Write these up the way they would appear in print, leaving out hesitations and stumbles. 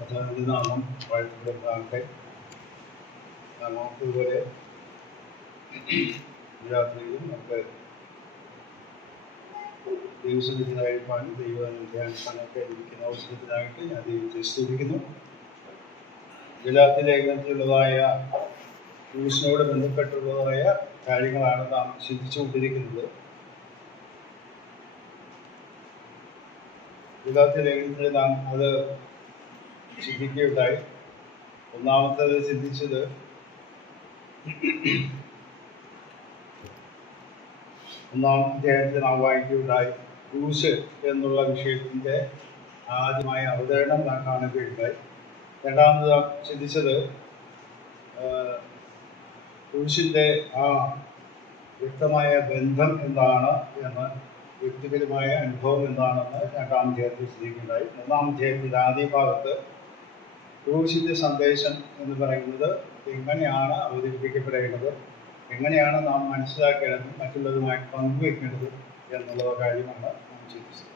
കഥാവിന്റെ നാമം വാഴ്ത്തപ്പെടുന്നതാകട്ടെ. നമുക്കിതുപോലെ രാത്രിയിലും നമുക്ക് ദൈവസന്നിധിയിലായിരിക്കാനും ധ്യാനിക്കാനൊക്കെ ലഭിക്കുന്ന അവസരത്തിനായിട്ട് ഞാൻ ദൈവത്തെ സ്തുതിക്കുന്നു. ഗലാത്യ ലേഖനത്തിലുള്ളതായ ക്രൂസിനോട് ബന്ധപ്പെട്ടുള്ളതായ കാര്യങ്ങളാണ് നാം ചിന്തിച്ചുകൊണ്ടിരിക്കുന്നത്. ഗലാത്യ ലേഖനത്തിൽ നാം അത് ചിന്തിക്കുകയുണ്ടായി. ഒന്നാമത്തേത് ചിന്തിച്ചത് ഒന്നാം അധ്യായത്തിൽ നാം വായിക്കുകയുണ്ടായി. ക്രൂശ് എന്നുള്ള വിഷയത്തിൻ്റെ ആദ്യമായ അവതരണം നാം കാണുകയുണ്ടായി. രണ്ടാമത് നാം ചിന്തിച്ചത് ക്രൂശിൻ്റെ ആ വ്യക്തമായ ബന്ധം എന്താണ് എന്ന്, വ്യക്തിപരമായ അനുഭവം എന്താണെന്ന് രണ്ടാം അധ്യായത്തിൽ ചിന്തിക്കുകയുണ്ടായി. മൂന്നാം അധ്യായത്തിൻ്റെ ആദ്യ ഭാഗത്ത് ക്രൂശിൻ്റെ സന്ദേശം എന്ന് പറയുന്നത് എങ്ങനെയാണ് അവതരിപ്പിക്കപ്പെടേണ്ടത്, എങ്ങനെയാണ് നാം മനസ്സിലാക്കേണ്ടത്, മറ്റുള്ളവരുമായി പങ്കുവയ്ക്കേണ്ടത് എന്നുള്ള കാര്യമാണ് നാം ചിന്തിച്ചത്.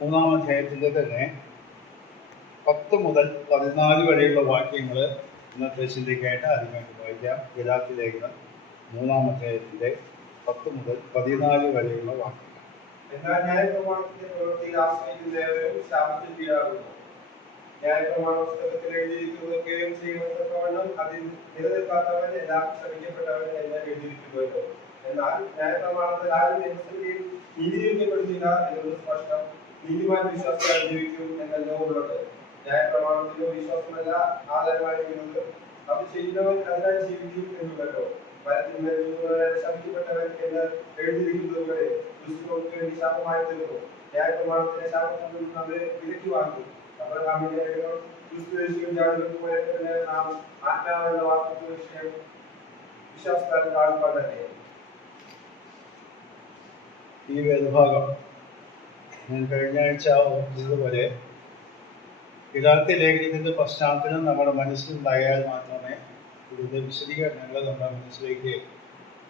മൂന്നാം അധ്യായത്തിൻ്റെ തന്നെ 10 മുതൽ 14 വരെയുള്ള വാക്യങ്ങൾ ഇന്നത്തെ ചിന്തയ്ക്കായിട്ട് ആദ്യമായിട്ട് വായിക്കാം. ഗലാത്യ ലേഖനം 3-ാം അധ്യായത്തിൻ്റെ 10 മുതൽ 14 വരെയുള്ള വാക്യങ്ങൾ. എന്നാൽ ന്യായപ്രമാണത്തിന്റെ പ്രവൃത്തിയിൽ ആശ്രയിക്കുന്നവരും ശാപത്തിൽ വീഴാറുന്നു. ന്യായപ്രമാണ പുസ്തകത്തിൽ എഴുതിയിരിക്കുന്നതൊക്കെയും ചെയ്യുന്നവണ്ണം അതിൽ നിലനിൽക്കാത്തവൻ എല്ലാം ശ്രമിക്കപ്പെട്ടവൻ എന്ന് എഴുതിയിരിക്കുന്നുവല്ലോ. എന്നാൽ ന്യായപ്രമാണത്തിൽ ആരും ദൈവസന്നിധിയിൽ നീതീകരിക്കപ്പെടുന്നില്ല എന്നത് സ്പഷ്ടം. നീതിമാൻ വിശ്വാസത്താൽ ജീവിക്കും എന്നല്ലോ ഉള്ളത്. ന്യായപ്രമാണത്തിലോ വിശ്വാസമല്ല ആധാരമായിരിക്കുന്നത്, അത് ചെയ്യുന്നവൻ അതിനാൽ ജീവിക്കും എന്നുള്ളല്ലോ. മരത്തിന്മേൽ ശപിക്കപ്പെട്ടവൻ എന്ന് എഴുതിയിരിക്കുന്നതുപോലെ ക്രിസ്തുവിന് വേണ്ടി ശാപമായി തീർന്നു. ന്യായപ്രമാണത്തിന്റെ ശാപത്തിൽ നിന്ന് അവരെ വിലക്കി വാങ്ങി. അബ്രഹാമിന്റെ ക്രിസ്തു ജാതികൾക്ക് നാം ആത്മാവെന്ന വാർത്തത്വ വിഷയം വിശ്വാസത്താൽ കാണുവാൻ തന്നെ. ഈ വേദഭാഗം ഞാൻ കഴിഞ്ഞ ആഴ്ച ഓർമ്മിച്ചതുപോലെ ഗലാത്യ ലേഖനത്തിന്റെ പശ്ചാത്തലം നമ്മുടെ മനസ്സിലുണ്ടായാൽ മാത്രമേ ഇതിന്റെ വിശദീകരണങ്ങൾ നമ്മുടെ മനസ്സിലേക്ക്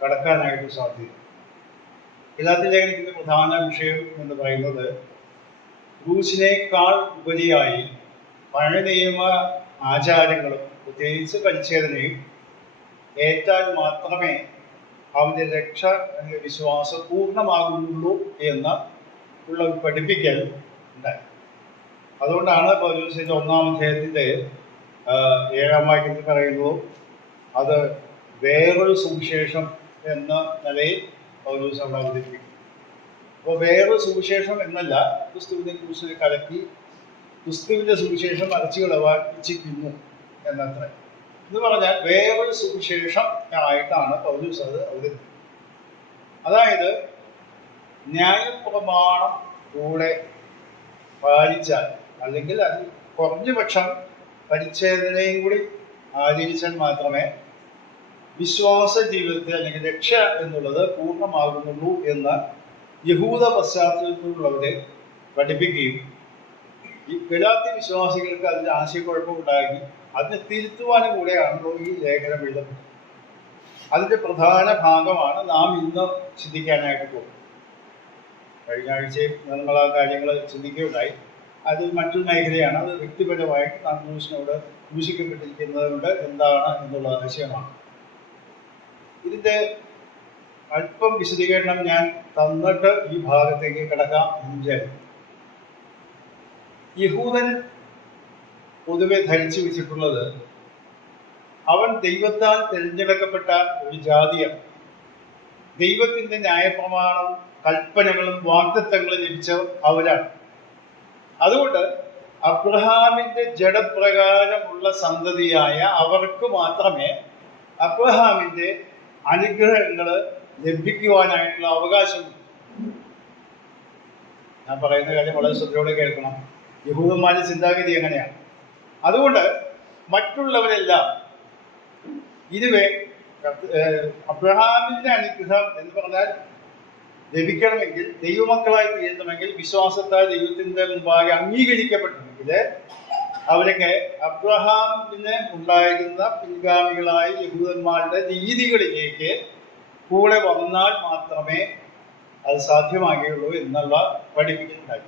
കടക്കാനായിട്ട് സാധിക്കും. ഗലാത്യ ലേഖനത്തിന്റെ പ്രധാന വിഷയം എന്ന് പറയുന്നത് ക്രൂശിനേക്കാൾ ഉപരിയായി പഴയ നിയമ ആചാരങ്ങളും പ്രത്യേകിച്ച് പരിച്ഛേദനയും ഏറ്റാൽ മാത്രമേ അവന്റെ രക്ഷ വിശ്വാസം പൂർണ്ണമാകുന്നുള്ളൂ എന്ന് ഉള്ള പഠിപ്പിക്കൽ ഉണ്ടായി. അതുകൊണ്ടാണ് പൗലോസിന്റെ 1-ാം അധ്യായത്തിന്റെ 7-ാം വാക്യത്തിൽ പറയുന്നത് അത് വേറൊരു സുവിശേഷം എന്ന നിലയിൽ പൗലോസ് അവിടെ അവതരിപ്പിക്കും. അപ്പോൾ വേറൊരു സുവിശേഷം എന്നല്ല, ക്രിസ്തുവിനെ ക്രൂശിൽ കലക്കി ക്രിസ്തുവിന്റെ സുവിശേഷം അരച്ചു കളവാൻ ഇച്ഛിക്കുന്നു എന്നത്ര. എന്ന് പറഞ്ഞാൽ വേറൊരു സുവിശേഷം ആയിട്ടാണ് പൗലോസ് അത് അവതരിപ്പിക്കുന്നത്. അതായത് ന്യായപ്രമാണം കൂടെ പാലിച്ചാൽ, അല്ലെങ്കിൽ അതിൽ കുറഞ്ഞപക്ഷം പരിച്ഛേദനയും കൂടി ആചരിച്ചാൽ മാത്രമേ വിശ്വാസ ജീവിതത്തിൽ അല്ലെങ്കിൽ രക്ഷ എന്നുള്ളത് പൂർണ്ണമാകുന്നുള്ളൂ എന്ന് യഹൂദ പശ്ചാത്തലത്തിലുള്ളവരെ പഠിപ്പിക്കുകയും ഈ ഗലാത്യ വിശ്വാസികൾക്ക് അതിൻ്റെ ആശയക്കുഴപ്പമുണ്ടാക്കി അതിനെ തിരുത്തുവാനും കൂടെയാണല്ലോ ഈ ലേഖനം എഴുതപ്പെട്ടത്. അതിൻ്റെ പ്രധാന ഭാഗമാണ് നാം ഇന്ന് ചിന്തിക്കാനായിട്ട് പോകുന്നത്. കഴിഞ്ഞ ആഴ്ചയും നമ്മൾ ആ കാര്യങ്ങൾ ചിന്തിക്കുകയുണ്ടായി. അത് മറ്റൊരു മേഖലയാണ്. അത് വ്യക്തിപരമായിട്ട് നാം ക്രൂശിനോട് ക്രൂശിക്കപ്പെട്ടിരിക്കുന്നത് കൊണ്ട് എന്താണ് എന്നുള്ള ആശയമാണ്. ഇതിൻ്റെ അല്പം വിശദീകരണം ഞാൻ തന്നിട്ട് ഈ ഭാഗത്തേക്ക് കിടക്കാം എന്ന് വിചാരിക്കും. യഹൂദൻ പൊതുവെ ധരിച്ചു വെച്ചിട്ടുള്ളത് അവൻ ദൈവത്താൽ തിരഞ്ഞെടുക്കപ്പെട്ട ഒരു ജാതിയാണ്. ദൈവത്തിൻ്റെ ന്യായപ്രമാണം, കൽപ്പനകളും വാഗ്ദത്തങ്ങളും ലഭിച്ച അവരാണ്. അതുകൊണ്ട് അബ്രഹാമിന്റെ ജഡപ്രകാരമുള്ള സന്തതിയായ അവർക്ക് മാത്രമേ അബ്രഹാമിന്റെ അനുഗ്രഹങ്ങൾ ലഭിക്കുവാനായിട്ടുള്ള അവകാശമുണ്ട്. ഞാൻ പറയുന്ന കാര്യം വളരെ ശ്രദ്ധയോടെ കേൾക്കണം. യഹൂദന്മാരുടെ ചിന്താഗതി എങ്ങനെയാണ്? അതുകൊണ്ട് മറ്റുള്ളവരെല്ലാം ഇതുവേ അബ്രഹാമിന്റെ അനുഗ്രഹം എന്ന് പറഞ്ഞാൽ ലഭിക്കണമെങ്കിൽ, ദൈവമക്കളായി തീരണമെങ്കിൽ, വിശ്വാസത്താൽ ദൈവത്തിന്റെ മുമ്പാകെ അംഗീകരിക്കപ്പെടണമെങ്കിൽ അവരൊക്കെ അബ്രഹാമിന് ഉണ്ടായിരുന്ന പിൻഗാമികളായ യഹൂദന്മാരുടെ രീതികളിലേക്ക് കൂടെ വന്നാൽ മാത്രമേ അത് സാധ്യമാകുകയുള്ളൂ എന്നുള്ള പഠിപ്പിക്കുന്നുണ്ടായി.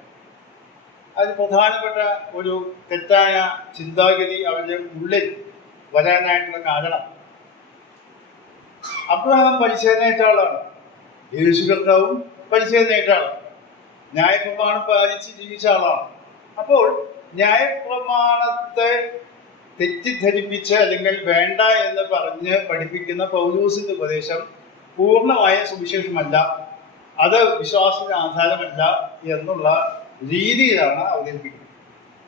അതിന് പ്രധാനപ്പെട്ട ഒരു തെറ്റായ ചിന്താഗതി അവരുടെ ഉള്ളിൽ വരാനായിട്ടുള്ള കാരണം, അബ്രഹാം പരിച്ഛേദനയേറ്റ ആളാണ്, യേശു കർത്താവും പരിച്ഛേദനയേറ്റ ആളാണ്, ന്യായപ്രമാണം പാലിച്ച് ജീവിച്ച ആളാണ്. അപ്പോൾ ന്യായപ്രമാണത്തെ തെറ്റിദ്ധരിപ്പിച്ച് അല്ലെങ്കിൽ വേണ്ട എന്ന് പറഞ്ഞ് പഠിപ്പിക്കുന്ന പൗലോസിന്റെ ഉപദേശം പൂർണ്ണമായ സുവിശേഷമല്ല, അത് വിശ്വാസത്തിന് ആധാരമല്ല എന്നുള്ള രീതിയിലാണ് അവതരിപ്പിക്കുന്നത്.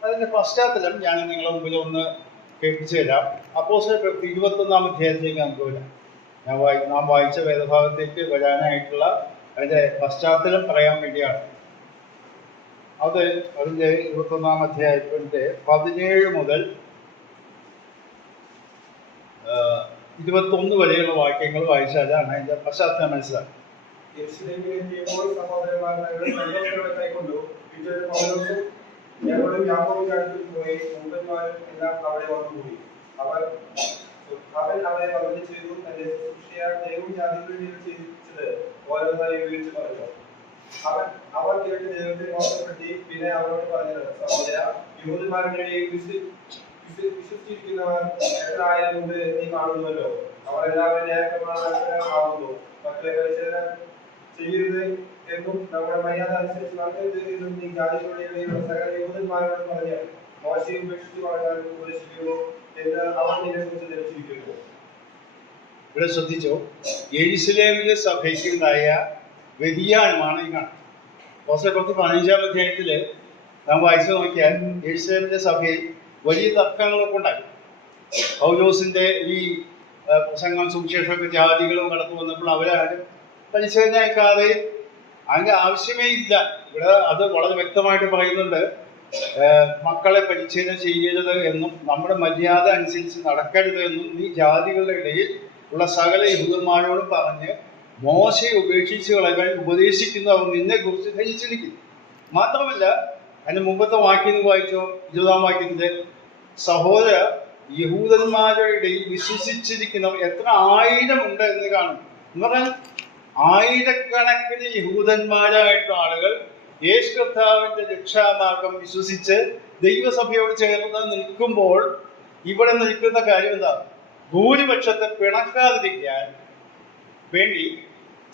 അതിന്റെ പശ്ചാത്തലം ഞാൻ നിങ്ങളുടെ മുമ്പിൽ ഒന്ന് കേൾപ്പിച്ചു തരാം. അപ്പോസ്തലരുടെ പ്രവൃത്തി 21-ാം അധ്യായത്തിലേക്ക് നമുക്ക് വരാം. നാം വായിച്ച വേദഭാഗത്തേക്ക് വരാനായിട്ടുള്ള അതിന്റെ പശ്ചാത്തലം പറയാൻ വേണ്ടിയാണ്. അതിന്റെ 21-ാം അധ്യായത്തിന്റെ 17 മുതൽ 21 വരെയുള്ള വാക്യങ്ങൾ വായിച്ചാലാണ് അതിന്റെ പശ്ചാത്തലം മനസ്സിലാക്കുക. ഞങ്ങളുടെ യാക്കോബിന്റെ അടുത്ത് പോയി മൂപ്പന്മാരും എല്ലാം അവിടെ വന്നുകൂടി. അവൻ അവരെ വന്ദനം ചെയ്തു. തന്റെ ശുശ്രൂഷയാൽ ദൈവം ജാതികളിൽ ചെയ്യിച്ചത് ഓരോന്നായി വിവരിച്ചു പറഞ്ഞു. അവർ കേട്ട് ദൈവത്തെ മോശപ്പെടുത്തി. പിന്നെ അവരോട് പറഞ്ഞത്, സഹോദര, യഹൂദന്മാരുടെ ഇടയിൽ വിശ്വസിച്ചിരിക്കുന്നവർ എത്ര ആയിരമുണ്ട് നീ കാണുന്നുവല്ലോ. അവർ എല്ലാവരും ന്യായപ്രമാണമാകുന്നു. പക്ഷേ പരിശോധന ചെയ്യരുത് എന്നും നമ്മുടെ മര്യാദ അനുസരിച്ച് നടക്കരുത് എന്നും നീ ജാതികളുടെയുള്ള സകല യഹൂദന്മാരോട് പറഞ്ഞ് മോശയെ ഉപേക്ഷിച്ച് വളരാൻ ഉപദേശിക്കുന്നു എന്ന് അവർ നിന്നെ കുറിച്ച് ധരിച്ചിരിക്കുന്നു. ഇവിടെ ശ്രദ്ധിച്ചോ, യെരുശലേമിലെ സഭയ്ക്കുണ്ടായ വ്യതിയാനമാണ് ഈ കാണുന്നത്. അപ്പോസ്തലപ്രവൃത്തി 15-ാം അധ്യായത്തില് നാം വായിച്ചു നോക്കിയാൽ യെരുശലേമിലെ സഭയിൽ വലിയ തർക്കങ്ങളൊക്കെ ഉണ്ടായി. പൗലോസിന്റെ ഈ പ്രസംഗം സുവിശേഷമൊക്കെ ജാതികളും കടന്നു വന്നപ്പോൾ അവരാരും പരിച്ഛേദന അയക്കാതെ, അതിന്റെ ആവശ്യമേ ഇല്ല. ഇവിടെ അത് വളരെ വ്യക്തമായിട്ട് പറയുന്നുണ്ട്, മക്കളെ പരിച്ഛേദന ചെയ്യരുത് എന്നും നമ്മുടെ മര്യാദ അനുസരിച്ച് നടക്കരുത് എന്നും നീ ജാതികളുടെ ഇടയിൽ ഉള്ള സകല യഹൂദന്മാരോടും പറഞ്ഞ് മോശയെ ഉപേക്ഷിച്ച് കളയാൻ ഉപദേശിക്കുന്നു, അവർ നിന്നെ കുറിച്ച് ധരിച്ചിരിക്കുന്നു. മാത്രമല്ല അതിന് മുമ്പത്തെ വാക്യം വായിച്ചോ, 20-ാം വാക്യത്തില്, സഹോദര, യഹൂദന്മാരുടെ ഇടയിൽ വിശ്വസിച്ചിരിക്കുന്നവർ എത്ര ആയിരമുണ്ട് എന്ന് കാണും. എന്ന് പറഞ്ഞാൽ ആയിരക്കണക്കിന് യഹൂദന്മാരായിട്ടുള്ള ആളുകൾ യേശു കർത്താവിന്റെ രക്ഷാമാർഗം വിശ്വസിച്ച് ദൈവസഭയോട് ചേർന്ന് നിൽക്കുമ്പോൾ ഇവിടെ നിൽക്കുന്ന കാര്യം എന്താ? ഭൂരിപക്ഷത്തെ പിണക്കാതിരിക്കാൻ വേണ്ടി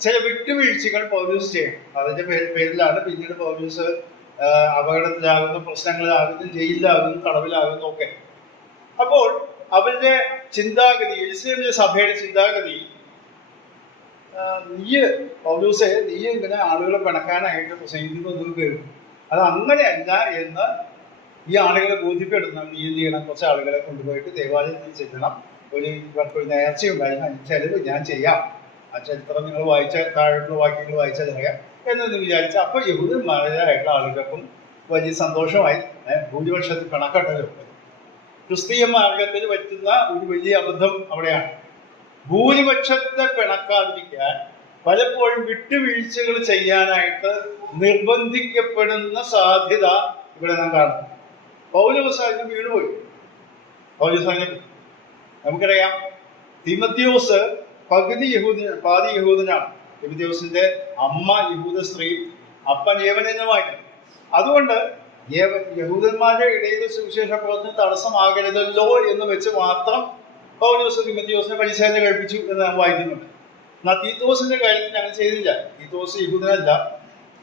ചില വിട്ടുവീഴ്ചകൾ പൗലോസ് ചെയ്യണം. അതിന്റെ പേരിലാണ് പിന്നീട് പൗലോസ് അപകടത്തിലാകുന്നു, പ്രശ്നങ്ങളിലാകുന്നു, ജയിലിലാകുന്നു, തടവിലാകുന്നു ഒക്കെ. അപ്പോൾ അവരുടെ ചിന്താഗതി, യെരുശലേമിലെ സഭയുടെ ചിന്താഗതി, പൗലോസെ നീ ഇങ്ങനെ ആളുകളെ പിണക്കാനായിട്ട് പ്രസംഗിക്കുന്നത് കേൾക്കും, അത് അങ്ങനെയല്ല എന്ന് ഈ ആളുകളെ ബോധ്യപ്പെടുത്തണം. നീ എന്ത് ചെയ്യണം? കുറച്ച് ആളുകളെ കൊണ്ടുപോയിട്ട് ദേവാലയത്തിൽ ചെല്ലണം, ഒരു നേർച്ചയുണ്ടായിരുന്നു, അതിന് ചെലവ് ഞാൻ ചെയ്യാം, ആ ചരിത്രം നിങ്ങൾ താഴോട്ടുള്ള വാക്യങ്ങൾ വായിച്ചാൽ അറിയാം എന്നൊന്ന് വിചാരിച്ച. അപ്പൊ യഹൂദന്മാരായിട്ടുള്ള ആളുകൾക്കും വലിയ സന്തോഷമായി. ഭൂരിപക്ഷത്തിൽ പിണക്കട്ടല്ലോ. ക്രിസ്തീയ മാർഗത്തിൽ പറ്റുന്ന ഒരു വലിയ അബദ്ധം അവിടെയാണ്. ഭൂരിപക്ഷത്തെ പിണക്കാതിരിക്കാൻ പലപ്പോഴും വിട്ടുവീഴ്ചകൾ ചെയ്യാനായിട്ട് നിർബന്ധിക്കപ്പെടുന്ന സാധ്യത ഇവിടെ നാം കാണുന്നു. പൗലോസ് അതിന് വീണുപോയി. നമുക്കറിയാം, തിമത്തിയോസ് പാതി യഹൂദനാണ്. തിമത്തിയോസിന്റെ അമ്മ യഹൂദ സ്ത്രീ, അപ്പൻ യവനനുമായിരുന്നു. അതുകൊണ്ട് യഹൂദന്മാരുടെ ഇടയിൽ സുവിശേഷ പ്രവർത്തനം തടസ്സമാകരുതല്ലോ എന്ന് വെച്ച് മാത്രം പൗലോസ് തിമത്തിയോസിനെ പരിശീലനം കഴിപ്പിച്ചു എന്ന് നാം വായിക്കുന്നുണ്ട്. എന്നാൽ തീത്തോസിന്റെ കാര്യത്തിൽ അങ്ങനെ ചെയ്തില്ല. തീത്തോസ് യഹൂദനല്ല,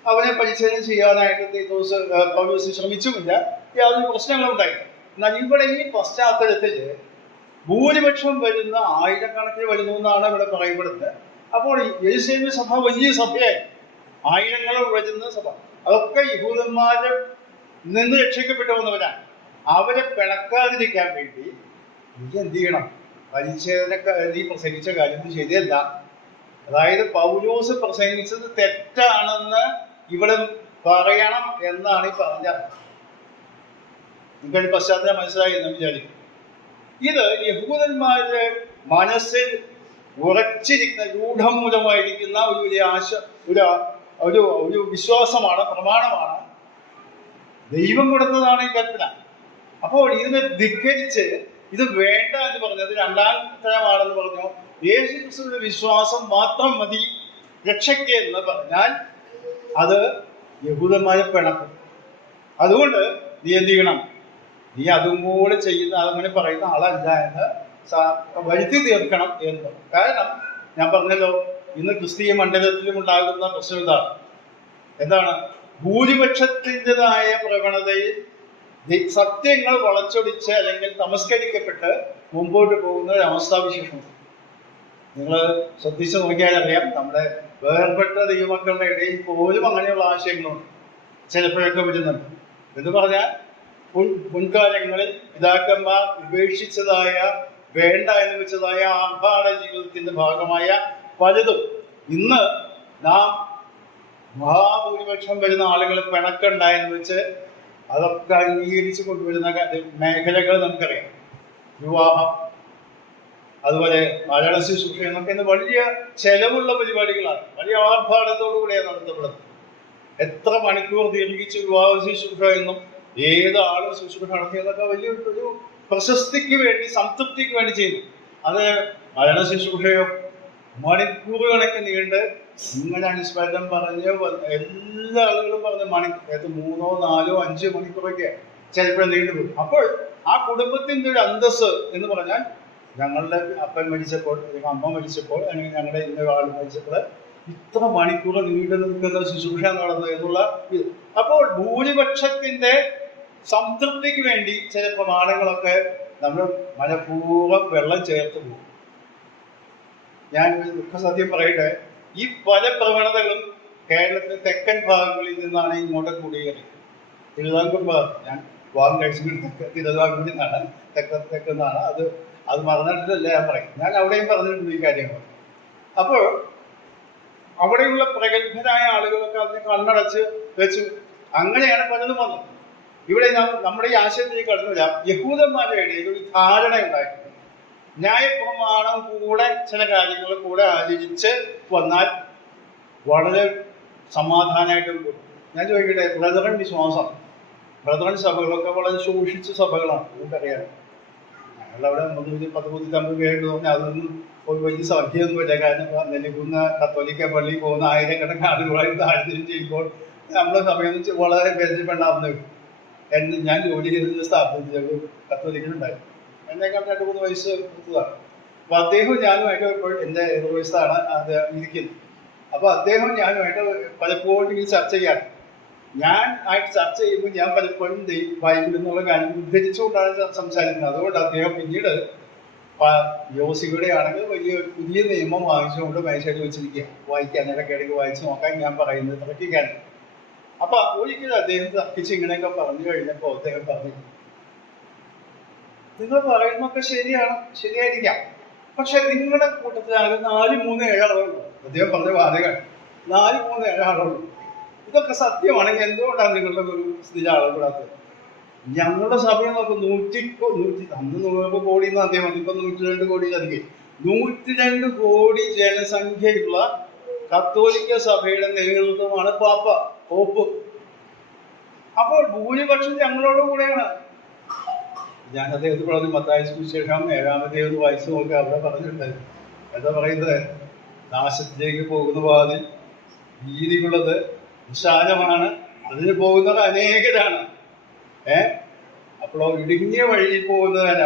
അവനെ പരിശീലനം ചെയ്യാനായിട്ട് പൗലോസ് ശ്രമിച്ചുമില്ല, യാതൊരു പ്രശ്നങ്ങളും ഉണ്ടായില്ല. എന്നാൽ ഇവിടെ ഈ പശ്ചാത്തലത്തില് ഭൂരിപക്ഷം വരുന്ന ആയിരക്കണക്കിന് വരുന്നു എന്നാണ് ഇവിടെ പറയപ്പെടുന്നത്. അപ്പോൾ യെരുശലേം സഭ വലിയ സഭയായി, ആയിരങ്ങൾ വരുന്ന സഭ, അതൊക്കെ യഹൂദന്മാരെ നിന്ന് രക്ഷിക്കപ്പെട്ടു വന്നവരാണ്. അവരെ പിണക്കാതിരിക്കാൻ വേണ്ടി നീ എന്ത് ചെയ്യണം? നീ പ്രസംഗിച്ച കാര്യം ശരിയല്ല, അതായത് പൗലോസ് പ്രസംഗിച്ചത് തെറ്റാണെന്ന് ഇവിടെ പറയണം എന്നാണ് ഈ പറഞ്ഞത്. നിങ്ങൾക്ക് പശ്ചാത്തലം മനസ്സിലായി എന്ന് വിചാരിക്കും. ഇത് യഹൂദന്മാരുടെ മനസ്സിൽ ഉറച്ചിരിക്കുന്ന, രൂഢമൂലമായിരിക്കുന്ന ഒരു വലിയ ഒരു വിശ്വാസമാണ്, പ്രമാണമാണ്. ദൈവം കൊടുത്തതാണ് ഈ കൽപ്പന. അപ്പോൾ ഇതിനെ ധിക്കരിച്ച് ഇത് വേണ്ട എന്ന് പറഞ്ഞത് രണ്ടാം തരമാണെന്ന് പറഞ്ഞു. യേശു ക്രിസ്തുവിന്റെ വിശ്വാസം മാത്രം മതി രക്ഷയ്ക്ക് എന്ന് പറഞ്ഞാൽ അത് യഹൂദന്മാരെ പിണക്കും. അതുകൊണ്ട് നീ എന്ത് ചെയ്യണം? നീ അതും കൂടെ ചെയ്യുന്ന അതങ്ങനെ പറയുന്ന ആളല്ല എന്ന് വരുത്തി തീർക്കണം എന്ന്. കാരണം ഞാൻ പറഞ്ഞല്ലോ, ഇന്ന് ക്രിസ്തീയ മണ്ഡലത്തിലും ഉണ്ടാകുന്ന പ്രശ്നം ഇതാണ്. എന്താണ്? ഭൂരിപക്ഷത്തിൻ്റെതായ പ്രവണതയിൽ സത്യങ്ങൾ വളച്ചൊടിച്ച് അല്ലെങ്കിൽ തമസ്കരിക്കപ്പെട്ട് മുമ്പോട്ട് പോകുന്ന ഒരു അവസ്ഥാവിശേഷം. നിങ്ങൾ ശ്രദ്ധിച്ച് നോക്കിയാൽ അറിയാം, നമ്മുടെ വേർപെട്ട ദൈവമക്കളുടെ ഇടയിൽ പോലും അങ്ങനെയുള്ള ആശയങ്ങളുണ്ട്, ചിലപ്പോഴൊക്കെ വരുന്നുണ്ട്. എന്ന് പറഞ്ഞാൽ മുൻകാലങ്ങളിൽ പിതാക്കന്മാർ ഉപേക്ഷിച്ചതായ, വേണ്ട എന്ന് വെച്ചതായ ആർഭാട ജീവിതത്തിന്റെ ഭാഗമായ പലതും ഇന്ന് നാം മഹാഭൂരിപക്ഷം വരുന്ന ആളുകളെ പിണക്കുണ്ടായെന്ന് വെച്ച് അതൊക്കെ അംഗീകരിച്ച് കൊണ്ടുവരുന്ന മേഖലകൾ നമുക്കറിയാം. വിവാഹം, അതുപോലെ മലയാള ശുശ്രൂഷ എന്നൊക്കെ ഇന്ന് വലിയ ചെലവുള്ള പരിപാടികളാണ്, വലിയ ആർഭാടത്തോടു കൂടിയാണ് നടത്തപ്പെടുന്നത്. എത്ര മണിക്കൂർ ദീർഘിച്ച് വിവാഹ ശുശ്രൂഷ എന്നും ഏതാളും ശുശ്രൂഷ നടത്തിയതൊക്കെ വലിയൊരു പ്രശസ്തിക്ക് വേണ്ടി, സംതൃപ്തിക്ക് വേണ്ടി ചെയ്യുന്നു. അത് മലയാള ശുശ്രൂഷയോ മണിക്കൂർ കണക്ക് നീണ്ട് ഇങ്ങനെ അനുസ്മരണം പറഞ്ഞ് എല്ലാ ആളുകളും പറഞ്ഞ മണിക്കൂർ 3, 4, 5 മണിക്കൂറൊക്കെ ചിലപ്പോൾ നീണ്ടുപോകും. അപ്പോൾ ആ കുടുംബത്തിൻ്റെ ഒരു അന്തസ്സ് എന്ന് പറഞ്ഞാൽ, ഞങ്ങളുടെ അപ്പൻ മരിച്ചപ്പോൾ അല്ലെങ്കിൽ അമ്മ മരിച്ചപ്പോൾ അല്ലെങ്കിൽ ഞങ്ങളുടെ ഇന്ന ആൾ മരിച്ചപ്പോൾ ഇത്ര മണിക്കൂർ നീണ്ടു നിൽക്കുന്ന ശുശ്രൂഷ നടന്നു എന്നുള്ള ഇത്. അപ്പോൾ ഭൂരിപക്ഷത്തിന്റെ സംതൃപ്തിക്ക് വേണ്ടി ചില പ്രമാണങ്ങളൊക്കെ നമ്മൾ മനഃപൂർവ്വം വെള്ളം ചേർത്ത് പോകും. ഞാൻ ദുഃഖസത്യം പറയട്ടെ, ഈ പല പ്രവണതകളും കേരളത്തിലെ തെക്കൻ ഭാഗങ്ങളിൽ നിന്നാണ് ഇങ്ങോട്ട് കൂടിയത്. തിരുവിതാംകൂർ ഭാഗത്ത്, ഞാൻ വിവാഹം കഴിച്ചിട്ട് തിരുവിതാംകൂറിൽ നിന്നാണ്, തെക്കെന്നാണ്. അത് മറന്നിട്ടില്ല ഞാൻ പറയും. ഞാൻ അവിടെയും പറഞ്ഞിട്ടുണ്ട് ഈ കാര്യങ്ങൾ. അപ്പോൾ അവിടെയുള്ള പ്രഗത്ഭരായ ആളുകളൊക്കെ അതിനെ കണ്ണടച്ച് വെച്ചു. അങ്ങനെയാണ് പലതും വന്നത്. ഇവിടെ നമ്മുടെ ഈ ആശയത്തിലേക്ക് കടന്നില്ല. യഹൂദന്മാരുടെ ഇടയിൽ ഒരു ധാരണ ഉണ്ടായിട്ടുണ്ട്. ന്യായപ്രമാണം കൂടെ ചില കാര്യങ്ങൾ കൂടെ ആചരിച്ച് വന്നാൽ വളരെ സമാധാനമായിട്ടും കൂടും. ഞാൻ ചോദിക്കട്ടെ, ബ്രദറൻ വിശ്വാസം, ബ്രദറൻ സഭകളൊക്കെ വളരെ ശോഷിച്ച സഭകളാണ്, നമുക്കറിയാം. ഞങ്ങളവിടെ 10-50 പേരുണ്ട് പറഞ്ഞാൽ അതൊന്നും ഒരു വലിയ സഖ്യമൊന്നുമില്ല. കാരണം നെല്ലിക്കുന്ന കത്തോലിക്ക പള്ളി പോകുന്ന ആയിരക്കണക്കിന് ആളുകളായി താഴ്ത്തിരും ചെയ്യുമ്പോൾ നമ്മുടെ സഭയെന്ന് വളരെ പരിചയപ്പെടാവുന്നത്. ഞാൻ ജോലി ചെയ്ത സ്ഥാപനത്തിൽ കത്തോലിക്കനുണ്ടായിരുന്നു. എന്നേക്കാൾ 2-3 വയസ്സ് കൊടുത്തതാണ്. അപ്പൊ അദ്ദേഹം ഞാനുമായിട്ട് ഇപ്പോൾ എൻ്റെ വയസ്സാണ് അത് ഇരിക്കുന്നത്. അപ്പൊ അദ്ദേഹം ഞാനുമായിട്ട് പലപ്പോഴും ഇങ്ങനെ ചർച്ച ചെയ്യാറ്. ഞാൻ ആയിട്ട് ചർച്ച ചെയ്യുമ്പോൾ ഞാൻ പലപ്പോഴും ബൈബിൾ എന്നുള്ള കാര്യം ഉദ്ധരിച്ചുകൊണ്ടാണ് സംസാരിക്കുന്നത്. അതുകൊണ്ട് അദ്ദേഹം പിന്നീട് യോസിയുടെ ആണെങ്കിൽ വലിയ പുതിയ നിയമം വാങ്ങിച്ചുകൊണ്ട് മേശയിൽ വെച്ചിരിക്കുക, വായിക്കാൻ ഇടയ്ക്കിടയ്ക്ക് വായിച്ച് നോക്കാൻ ഞാൻ പറയുന്നത് തർക്കിക്കാൻ. അപ്പൊ ഒരിക്കലും അദ്ദേഹം തർക്കിച്ച് ഇങ്ങനെയൊക്കെ പറഞ്ഞു കഴിഞ്ഞപ്പോൾ അദ്ദേഹം പറഞ്ഞു, നിങ്ങൾ പറയുന്നതൊക്കെ ശരിയായിരിക്കാം, പക്ഷെ നിങ്ങളുടെ കൂട്ടത്തിൽ ആകെ 4-3-7 ആളുകളുള്ളൂ. അദ്ദേഹം പറഞ്ഞ വാചകം 4-3-7 ആളുകളുള്ളൂ. ഇതൊക്കെ സത്യമാണെങ്കിൽ എന്തുകൊണ്ടാണ് നിങ്ങളുടെ ഒരു സ്ഥിര ആളുകൂടാത്തത്? ഞങ്ങളുടെ സഭയെ നോക്കും 100 കോടി എന്ന് അദ്ദേഹം മതി, ഇപ്പൊ 102 കോടിയിലധികം, 102 കോടി ജനസംഖ്യയുള്ള കത്തോലിക്ക സഭയുടെ നേതൃത്വമാണ് പോപ്പ്. അപ്പോൾ ഭൂരിപക്ഷം ഞങ്ങളോട് കൂടെയാണ്. ഞാൻ അദ്ദേഹത്തെ പറഞ്ഞു, മത്തായി സുവിശേഷം 7-ാമത്തെ വായിച്ചു നോക്കി, അവിടെ പറഞ്ഞിട്ടുണ്ട്. എന്താ പറയുന്നത്? നാശത്തിലേക്ക് പോകുന്ന വാതിൽ വീതിയുള്ളത്, വിശാലമാണ്, അതിന് പോകുന്നത് അനേകരാണ്. അപ്പോഴോ ഇടുങ്ങിയ വഴിയിൽ പോകുന്നതല്ല,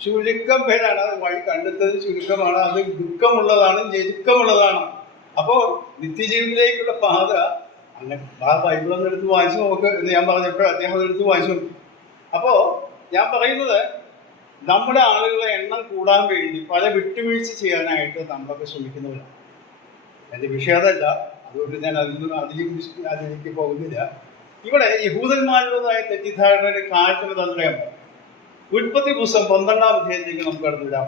ചുരുക്കം പേരാണ്. അത് വഴി കണ്ടെത്തത് ചുരുക്കമാണ്, അത് ദുഃഖമുള്ളതാണ്, ഞെരുക്കമുള്ളതാണ്. അപ്പോൾ നിത്യജീവിതത്തിലേക്കുള്ള പാത അങ്ങനെ ആ ബൈബിളൊന്നും എടുത്ത് വായിച്ചു നോക്ക് എന്ന് ഞാൻ പറഞ്ഞപ്പോൾ അദ്ദേഹം എടുത്ത് വായിച്ചു നോക്കി. അപ്പോ ഞാൻ പറയുന്നത്, നമ്മുടെ ആളുകളെ എണ്ണം കൂടാൻ വേണ്ടി പല വിട്ടുവീഴ്ച ചെയ്യാനായിട്ട് നമ്മളൊക്കെ ശ്രമിക്കുന്നവരാണ്. എൻ്റെ വിഷയം അതല്ല, അതുകൊണ്ട് ഞാൻ അതിലേക്ക് പോകുന്നില്ല. ഇവിടെ യഹൂദന്മാരുടേതായ തെറ്റിദ്ധാരണയുടെ കാഴ്ച തന്ത്രം. ഉൽപ്പത്തി പുസ്തകം 12-ാം അധ്യായത്തിലേക്ക് നമുക്ക് കടന്നുവിടാം.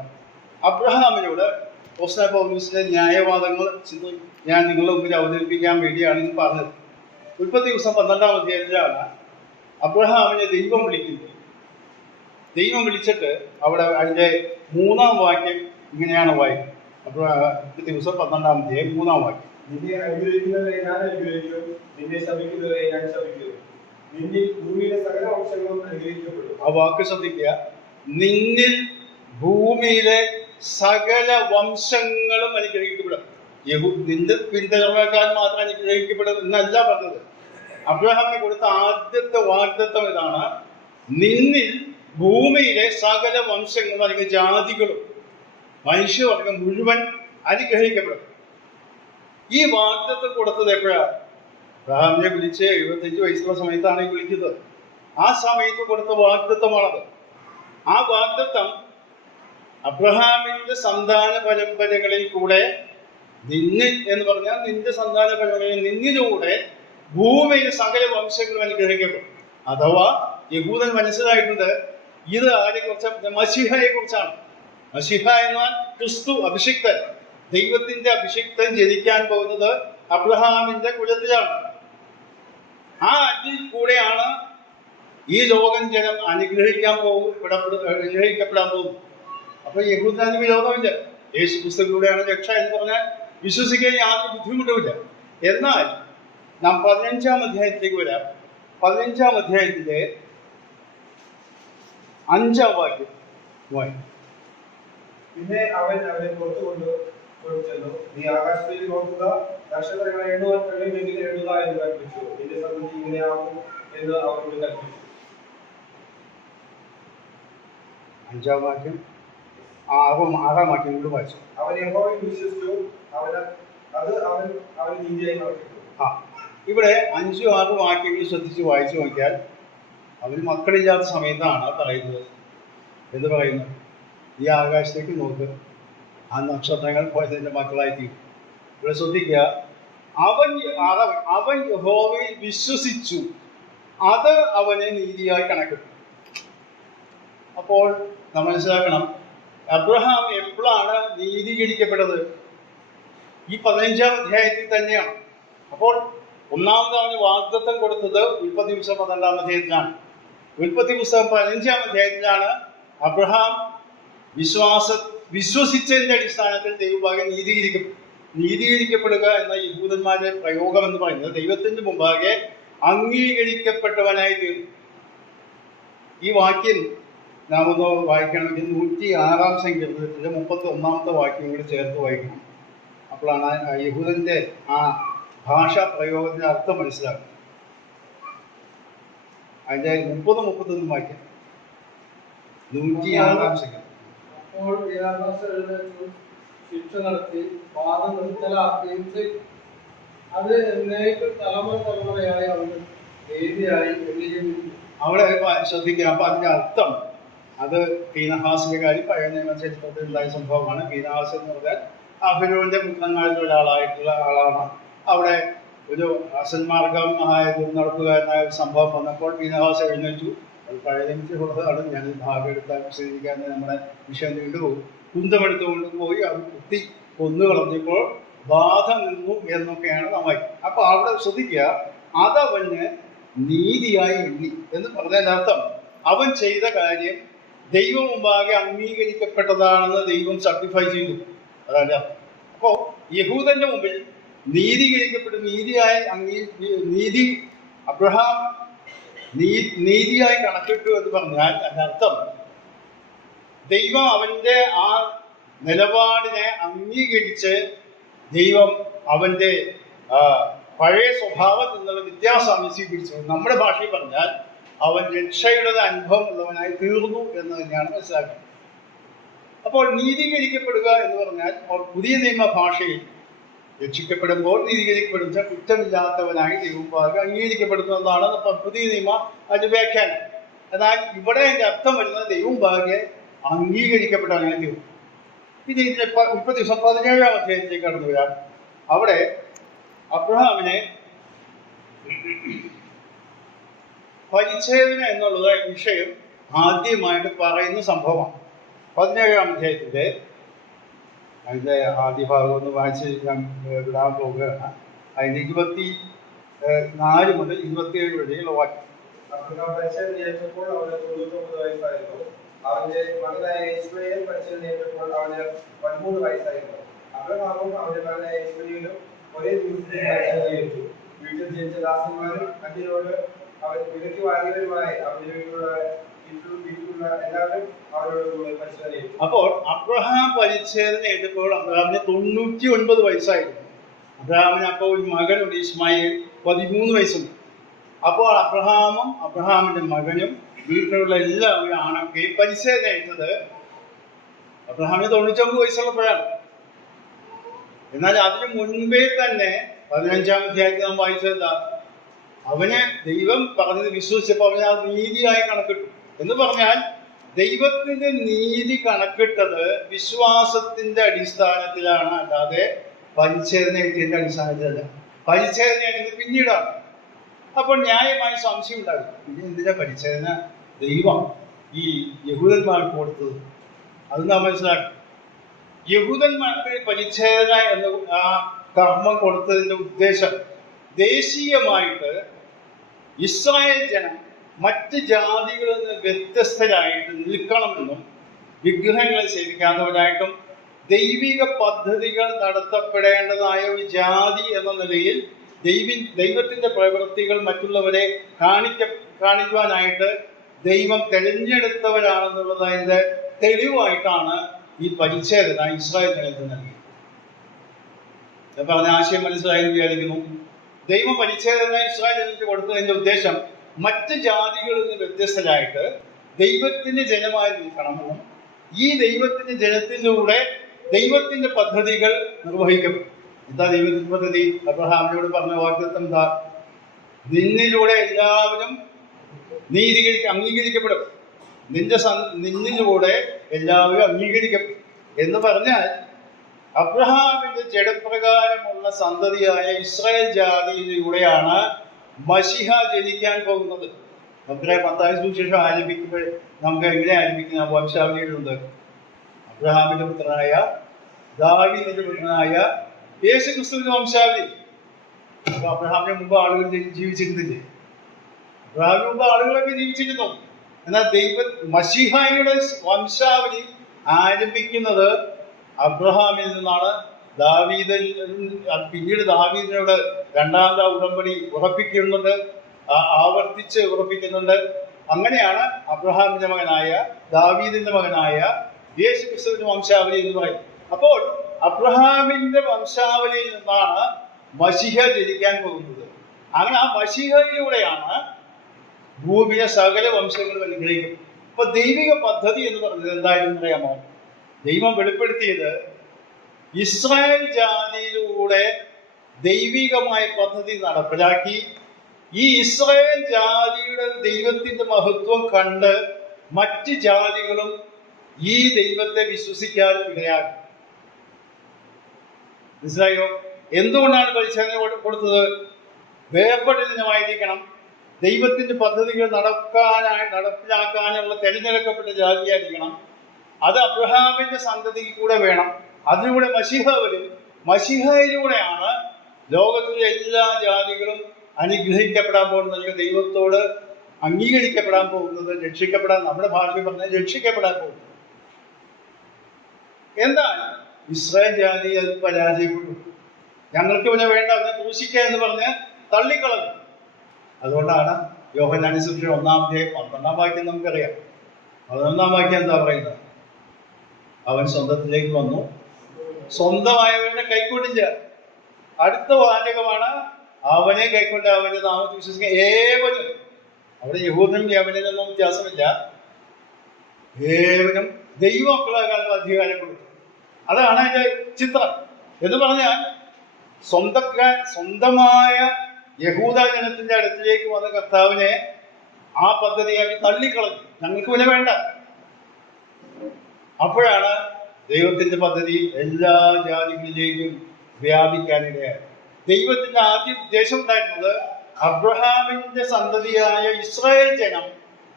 അബ്രഹാമിനോട് പൗലോസിന്റെ ന്യായവാദങ്ങൾ ഞാൻ നിങ്ങളുടെ മുമ്പിൽ അവതരിപ്പിക്കാൻ വേണ്ടിയാണ് ഇത് പറഞ്ഞത്. ഉൽപ്പത്തി പുസ്തകം 12-ാം അധ്യായത്തിലാണ് അബ്രഹാമിനെ ദൈവം വിളിക്കുന്നത്. ദൈവം വിളിച്ചിട്ട് അവിടെ അതിന്റെ 3-ാം വാക്യം ഇങ്ങനെയാണ് വായിക്കുന്നത്. ഉൽപ്പത്തി പുസ്തകം 12-ാം അധ്യായം 3-ാം വാക്യം. നിന്നെ അനുഗ്രഹിക്കുന്നവരെ ഞാൻ അനുഗ്രഹിക്കും, നിന്നെ ശപിക്കുന്നവരെ ഞാൻ ശപിക്കും, നിന്നിൽ ഭൂമിയിലെ സകല വംശങ്ങളും അനുഗ്രഹിക്കപ്പെടും. ആ വാക്ക് ശ്രദ്ധിക്കുക. നിന്നിൽ ഭൂമിയിലെ സകല വംശങ്ങളും അനുഗ്രഹിക്കപ്പെടും. നിന്റെ പിന്തുടർന്നേക്കാൾ മാത്രം അനുഗ്രഹിക്കപ്പെടും എന്നല്ല പറഞ്ഞത്. അബ്രഹാമിന് കൊടുത്ത ആദ്യത്തെ വാഗ്ദത്തം ഇതാണ്: നിന്നിൽ ഭൂമിയിലെ സകല വംശങ്ങളും അല്ലെങ്കിൽ ജാതികളും മനുഷ്യവർഗം മുഴുവൻ അനുഗ്രഹിക്കപ്പെടും. ഈ വാഗ്ദത്തം കൊടുത്തത് എപ്പോഴാണ്? അബ്രഹാമിനെ വിളിച്ച് 75 വയസ്സുള്ള സമയത്താണ് ഈ വിളിക്കുന്നത്. ആ സമയത്ത് കൊടുത്ത വാഗ്ദത്തമാണത്. ആ വാഗ്ദത്തം അബ്രഹാമിന്റെ സന്താന പരമ്പരകളിൽ കൂടെ നിന്നിൽ എന്ന് പറഞ്ഞാൽ നിന്റെ സന്താന പരമ്പരയിൽ നിന്നിലൂടെ ഭൂമിയിൽ സകല വംശങ്ങളും അനുഗ്രഹിക്കപ്പെടും. അഥവാ യഹൂദൻ മനസ്സിലായിട്ടുണ്ട് ഇത് ആരെ കുറിച്ച്? മശിഹയെ കുറിച്ചാണ്. മശിഹ എന്നാൽ ക്രിസ്തു, അഭിഷിക്തൻ. ദൈവത്തിന്റെ അഭിഷിക്തൻ ജനിക്കാൻ പോകുന്നത് അബ്രഹാമിന്റെ കുലത്തിലാണ്. ആ അതിൽ കൂടെയാണ് ഈ ലോകം ജനം അനുഗ്രഹിക്കാൻ അനുഗ്രഹിക്കപ്പെടാൻ പോകുന്നു. അപ്പൊ യഹൂദന് വിരോധമില്ല. യേശു ക്രിസ്തുവിലൂടെയാണ് രക്ഷ എന്ന് പറഞ്ഞാൽ വിശ്വസിക്കാൻ യാതൊരു ബുദ്ധിമുട്ടുമില്ല. എന്നാൽ നാം 15-ാം അധ്യായത്തിലേക്ക് വരാം. 15-ാം അധ്യായത്തിന്റെ 5-ാം വാക്യം വായിക്കും. പിന്നെ അവൻ അവനെ പുറത്തു കൊണ്ടുചെന്നു, നീ ആകാശത്തേക്ക് നോക്കുക, നക്ഷത്രങ്ങളെ എണ്ണുവാൻ കഴിയുമെങ്കിൽ എണ്ണുക എന്ന് കൽപ്പിച്ചു. നിന്റെ സന്തതി ഇങ്ങനെയാകും എന്ന് അവരോട് കൽപ്പിച്ചു. 5-ാം വാക്യം 6-ാം വാക്യം കൊണ്ട് വായിച്ചു. അവൻ യഹോവയിൽ വിശ്വസിച്ചു, അവന് നീതിയായി പ്രവർത്തിച്ചു. ഇവിടെ 5-6 വാക്യങ്ങൾ ശ്രദ്ധിച്ച് വായിച്ചു നോക്കിയാൽ അവന് മക്കളില്ലാത്ത സമയത്താണ് പറയുന്നത്. എന്ത് പറയുന്നു? ഈ ആകാശത്തേക്ക് നോക്ക്, ആ നക്ഷത്രങ്ങൾ പോയതിൻ്റെ മക്കളായി തീരും. ഇവിടെ ശ്രദ്ധിക്കുക, അവൻ യഹോവയിൽ വിശ്വസിച്ചു, അത് അവനെ നീതിയായി കണക്കിട്ടു. അപ്പോൾ നാം മനസ്സിലാക്കണം, അബ്രഹാം എപ്പോഴാണ് നീതീകരിക്കപ്പെട്ടത്? ഈ 15-ാം അധ്യായത്തിൽ തന്നെയാണ്. അപ്പോൾ ഒന്നാമത് അവന് വാഗ്ദത്തം കൊടുത്തത് ഉൽപ്പത്തി പുസ്തകം 12-ാം അധ്യായത്തിലാണ്. ഉൽപ്പത്തി പുസ്തകം 15-ാം അധ്യായത്തിലാണ് അബ്രഹാം വിശ്വസിച്ചതിന്റെ അടിസ്ഥാനത്തിൽ ദൈവഭാഗ്യം നീതീകരിക്കപ്പെടുക എന്ന യഹൂദന്മാരുടെ പ്രയോഗം എന്ന് പറയുന്നത് ദൈവത്തിന്റെ മുമ്പാകെ അംഗീകരിക്കപ്പെട്ടവനായി തീർന്നു. ഈ വാക്യം നാം ഒന്ന് വായിക്കണമെങ്കിൽ 106-ാം സങ്കീർത്തനത്തിന്റെ 31-ാമത്തെ വാക്യം കൂടി ചേർത്ത് വായിക്കണം. അപ്പോഴാണ് യഹൂദന്റെ ആ ഭാഷാ പ്രയോഗത്തിന്റെ അർത്ഥം മനസ്സിലാക്കുന്നത്. അതിന്റെ 30-31 വാക്യം 106-ാം സങ്കീർത്തനം. അപ്പോൾ ശിക്ഷ നടത്തി വാദം നിർത്തലാക്കുകയും ചെയ്തു. അത് എന്നേക്കും തലമുറയായി അവന് നീതിയായി എണ്ണിയിരിക്കുന്നു. അവിടെ ശ്രദ്ധിക്കുക. അപ്പൊ അതിന്റെ അർത്ഥം അത് പീനഹാസിന്റെ കാര്യം പഴയ നിയമ ചരിത്രത്തിൽ ഉണ്ടായ സംഭവമാണ്. പീനഹാസ് എന്ന് പറഞ്ഞാൽ അഹരോന്റെ പുത്രന്മാരിൽ ഒരാളായിട്ടുള്ള ആളാണ്. അവിടെ ഒരു അസന്മാർഗമായ നടപ്പുകാരനായ ഒരു സംഭവം വന്നപ്പോൾ പീനഹാസ് എഴുന്നേറ്റു. അത് പഴയ നിയമത്തിലുള്ളതാണ്. ഞാൻ ഭാഗം എടുത്താൽ വിശദീകരിക്കാൻ നമ്മുടെ വിഷയം നീണ്ടുപോകും. കുന്തമെടുത്തുകൊണ്ട് പോയി അത് കുത്തി കൊന്നു കളഞ്ഞപ്പോൾ ബാധ നിന്നു എന്നൊക്കെയാണ് നമ്മൾ. അപ്പൊ അവിടെ ശ്രദ്ധിക്കുക, അതവന് നീതിയായി എണ്ണി എന്ന് പറഞ്ഞതിന്റെ അർത്ഥം അവൻ ചെയ്ത കാര്യം ദൈവം മുമ്പാകെ അംഗീകരിക്കപ്പെട്ടതാണെന്ന് ദൈവം സർട്ടിഫൈ ചെയ്തു. അതല്ല, അപ്പോ യഹൂദന്റെ മുമ്പിൽ നീതീകരിക്കപ്പെട്ടു. നീതി അബ്രഹാം നീതിയായി കണക്കിട്ടു എന്ന് പറഞ്ഞാൽ അതിനർത്ഥം ദൈവം അവന്റെ ആ നിലപാടിനെ അംഗീകരിച്ച് ദൈവം അവന്റെ പഴയ സ്വഭാവത്തിൽ നിന്നുള്ള വ്യത്യാസം സ്വീകരിച്ചു. നമ്മുടെ ഭാഷയിൽ പറഞ്ഞാൽ അവൻ രക്ഷയുടെ അനുഭവം ഉള്ളവനായി തീർന്നു എന്ന് തന്നെയാണ് മനസ്സിലാക്കുന്നത്. അപ്പോൾ നീതീകരിക്കപ്പെടുക എന്ന് പറഞ്ഞാൽ പുതിയ നിയമ ഭാഷയിൽ രക്ഷിക്കപ്പെടുമ്പോൾ നീതീകരിക്കപ്പെടുന്ന കുറ്റമില്ലാത്തവനായി ദൈവഭാഗം അംഗീകരിക്കപ്പെടുന്നതാണ് പുതിയ നിയമ അതിന്റെ വ്യാഖ്യാനം. എന്നാൽ ഇവിടെ അതിന്റെ അർത്ഥം വരുന്നത് ദൈവഭാഗ്യെ അംഗീകരിക്കപ്പെട്ടവനായി തീർന്നു. പിന്നെ ഇതിന്റെ 17-ാം അധ്യായത്തിലേക്ക് കടന്നു വരാം. അവിടെ അബ്രഹാമിനെ പരിച്ഛേദന എന്നുള്ളത് വിഷയം ആദ്യമായിട്ട് പറയുന്ന സംഭവമാണ്. 17-ാം അധ്യായത്തിന്റെ അതിന്റെ ആദ്യ ഭാഗം ഒന്ന് വായിച്ച് ഞാൻ വിടാൻ പോകുകയാണ്. അതിന്റെ 24 മുതൽ 27 വരെയുള്ള വാക്യം. അബ്രഹാം പരിച്ഛേദനയേറ്റപ്പോൾ അവന് 99 വയസ്സായിരുന്നു. അവന്റെ മകനായ ഇസ്മായേൽ പരിച്ഛേദനയേറ്റപ്പോൾ അവന് 13 വയസ്സായിരുന്നു. അബ്രഹാമും അവന്റെ മകനായ ഇസ്മായേലും ഒരേ ദിവസത്തിൽ പരിച്ഛേദനയേറ്റു. വീട്ടിൽ ജനിച്ച ദാസന്മാരും അന്യരോട് അവൻ വിലക്ക് വാങ്ങിയവരുമായി അവന്റെ വീട്ടിലുള്ള എല്ലാവരും അവരോട് കൂടെ പരിച്ഛേദനയേറ്റു. അപ്പോൾ അബ്രഹാം പരിച്ഛേദന ഏറ്റപ്പോൾ അബ്രഹാമിന് 99 വയസ്സായിരുന്നു. അബ്രഹാമിന് അപ്പോൾ ഒരു മകനുണ്ട് ഇസ്മായിൽ, 13 വയസ്സുണ്ട്. അപ്പോൾ അബ്രഹാമും അബ്രഹാമിന്റെ മകനും വീട്ടിലുള്ള എല്ലാവരും ആണൊക്കെ പരിച്ഛേദനയേറ്റത് അബ്രഹാമിന് 99 വയസ്സുള്ളപ്പോഴാണ്. എന്നാൽ അതിനു മുൻപേ തന്നെ 15-ാം അധ്യായത്തിൽ നാം വായിച്ചത് അവന് ദൈവം പറഞ്ഞത് വിശ്വസിച്ചപ്പോൾ അവന് അത് നീതിയായി കണക്കിട്ടു. എന്ന് പറഞ്ഞാൽ ദൈവത്തിന്റെ നീതി കണക്കിട്ടത് വിശ്വാസത്തിന്റെ അടിസ്ഥാനത്തിലാണ്, അല്ലാതെ പരിച്ഛേദനയേറ്റതിന്റെ അടിസ്ഥാനത്തിലല്ല. പരിച്ഛേദനയേറ്റത് പിന്നീടാണ്. അപ്പോൾ ന്യായമായ സംശയം ഉണ്ടാകും, പിന്നെ എന്തിനാ പരിച്ഛേദന ദൈവം ഈ യഹൂദന്മാർക്ക് കൊടുത്തത്? അത് നാം മനസ്സിലാക്കും. യഹൂദന്മാർക്ക് പരിച്ഛേദന എന്ന ആ കർമ്മം കൊടുത്തതിന്റെ ഉദ്ദേശം ദേശീയമായിട്ട് ഇസ്രായേൽ ജനം മറ്റ് ജാതികളിൽ നിന്ന് വ്യത്യസ്തരായിട്ട് നിൽക്കണമെന്നും വിഗ്രഹങ്ങളെ സേവിക്കാത്തവരായിട്ടും ദൈവിക പദ്ധതികൾ നടത്തപ്പെടേണ്ടതായ ഒരു ജാതി എന്ന നിലയിൽ ദൈവത്തിന്റെ പ്രവൃത്തികൾ മറ്റുള്ളവരെ കാണിക്കുവാനായിട്ട് ദൈവം തെരഞ്ഞെടുത്തവരാണെന്നുള്ളതിന്റെ തെളിവായിട്ടാണ് ഈ പരിച്ഛേദന ഇസ്രായേൽ ജനത്തിന് നൽകിയത്. ഞാൻ പറഞ്ഞ ആശയം മനസ്സിലായെന്ന് വിചാരിക്കുന്നു. ദൈവം പരിച്ഛേദന ഇസ്രായേൽ ജനത്തിന് കൊടുത്തതിന്റെ ഉദ്ദേശം മറ്റ് ജാതികളിൽ നിന്ന് വ്യത്യസ്തരായിട്ട് ദൈവത്തിന്റെ ജനമായി നിൽക്കണമെന്നും ഈ ദൈവത്തിന്റെ ജനത്തിലൂടെ ദൈവത്തിന്റെ പദ്ധതികൾ നിർവഹിക്കപ്പെടും. എന്താ ദൈവത്തിന്റെ പദ്ധതി? അബ്രഹാമിനോട് പറഞ്ഞ വാഗ്ദത്തം എന്താ? നിന്നിലൂടെ എല്ലാവരും അംഗീകരിക്കപ്പെടും, നിന്നിലൂടെ എല്ലാവരും അംഗീകരിക്കപ്പെടും എന്ന് പറഞ്ഞാൽ അബ്രഹാമിന്റെ ജഡപ്രകാരമുള്ള സന്തതിയായ ഇസ്രായേൽ ജാതിയിലൂടെയാണ് മശിഹ ജനിക്കാൻ പോകുന്നത്. നമുക്ക് മത്തായി സുവിശേഷം ആരംഭിക്കുമ്പോൾ നമുക്ക് എങ്ങനെ ആരംഭിക്കുന്ന വംശാവലികളുണ്ട്? അബ്രഹാമിന്റെ പുത്രനായ ദാവീദിന്റെ പുത്രനായ യേശു ക്രിസ്തുവിന്റെ വംശാവലി. അപ്പൊ അബ്രഹാമിന് മുമ്പ് ആളുകൾ ജീവിച്ചിരുന്നില്ലേ? അബ്രഹാമിന് മുമ്പ് ആളുകളൊക്കെ ജീവിച്ചിരുന്നു. എന്നാൽ മശിഹായുടെ വംശാവലി ആരംഭിക്കുന്നത് അബ്രഹാമിൽ നിന്നാണ്. പിന്നീട് ദാവീദിനോട് 2ാം ഉടമ്പടി ഉറപ്പിക്കുന്നുണ്ട്, ആവർത്തിച്ച് ഉറപ്പിക്കുന്നുണ്ട്. അങ്ങനെയാണ് അബ്രഹാമിന്റെ മകനായ ദാവീദിന്റെ മകനായ യേശു ക്രിസ്തുവിന്റെ വംശാവലി എന്ന് പറയും. അപ്പോൾ അബ്രഹാമിന്റെ വംശാവലിയിൽ നിന്നാണ് മശിഹ ജനിക്കാൻ പോകുന്നത്. അങ്ങനെ ആ മശിഹയിലൂടെയാണ് ഭൂമിയിലെ സകല വംശങ്ങളും അനുഗ്രഹിക്കും. അപ്പൊ ദൈവിക പദ്ധതി എന്ന് പറഞ്ഞത് എന്തായാലും അറിയാമോ? ദൈവം വെളിപ്പെടുത്തിയത് ഇസ്രായേൽ ജാതിയിലൂടെ ദൈവികമായ പദ്ധതി നടപ്പിലാക്കി ഈ ഇസ്രായേൽ ജാതിയുടെ ദൈവത്തിന്റെ മഹത്വം കണ്ട് മറ്റ് ജാതികളും ഈ ദൈവത്തെ വിശ്വസിക്കാൻ ഇടയാകും. മനസ്സിലായോ? എന്തുകൊണ്ടാണ് പരിച്ഛേദന കൊടുത്തത്? വേർപെടലിനമായിരിക്കണം, ദൈവത്തിന്റെ പദ്ധതികൾ നടപ്പിലാക്കാനുള്ള തെരഞ്ഞെടുക്കപ്പെട്ട ജാതിയായിരിക്കണം. അത് അബ്രഹാമിന്റെ സന്തതിക്ക് കൂടെ വേണം. അതിലൂടെ മശിഹ വരും. മശിഹയിലൂടെയാണ് ലോകത്തിലെ എല്ലാ ജാതികളും അനുഗ്രഹിക്കപ്പെടാൻ പോകുന്നത്, ദൈവത്തോട് അംഗീകരിക്കപ്പെടാൻ പോകുന്നത്, രക്ഷിക്കപ്പെടാൻ, നമ്മുടെ ഭാഷയിൽ പറഞ്ഞാൽ രക്ഷിക്കപ്പെടാൻ പോകുന്നത്. എന്നാൽ ഇസ്രായേൽ ജാതി അത് പരാജയപ്പെട്ടു. ഞങ്ങൾക്ക് ഇവനെ വേണ്ട, അവനെ ക്രൂശിക്കുക എന്ന് പറഞ്ഞ് തള്ളിക്കളഞ്ഞു. അതുകൊണ്ടാണ് യോഹന്നാന്റെ സുവിശേഷം 1-ാം അധ്യായം 12-ാം വാക്യം നമുക്കറിയാം. 11-ാം വാക്യം എന്താ പറയുന്നത്? അവൻ സ്വന്തത്തിലേക്ക് വന്നു, സ്വന്തമായവനെ കൈക്കൊണ്ടില്ല. അടുത്ത വാചകമാണ് അവനെ കൈക്കൊണ്ട് അവന്റെ നാമത്തിൽ വിശ്വസിക്കുക ഏവനും. അവിടെ യഹൂദനും യവനൊന്നും വ്യത്യാസമില്ല. ഏവനും ദൈവമക്കളാകാനുള്ള അധികാരം കൊടുത്തു. അതാണ് അതിന്റെ ചിത്രം. എന്ന് പറഞ്ഞാൽ സ്വന്തമായ യഹൂദ ജനത്തിന്റെ അടുത്തിലേക്ക് വന്ന കർത്താവിനെ ആ പദ്ധതി അവർ തള്ളിക്കളഞ്ഞു. ഞങ്ങൾക്ക് വില വേണ്ട. അപ്പോഴാണ് ദൈവത്തിന്റെ പദ്ധതി എല്ലാ ജാതികളിലേക്കും വ്യാപിക്കാനിടയായി. ദൈവത്തിന്റെ ആദ്യ ഉദ്ദേശം ഉണ്ടായിരുന്നത് അബ്രഹാമിന്റെ സന്തതിയായ ഇസ്രായേൽ ജനം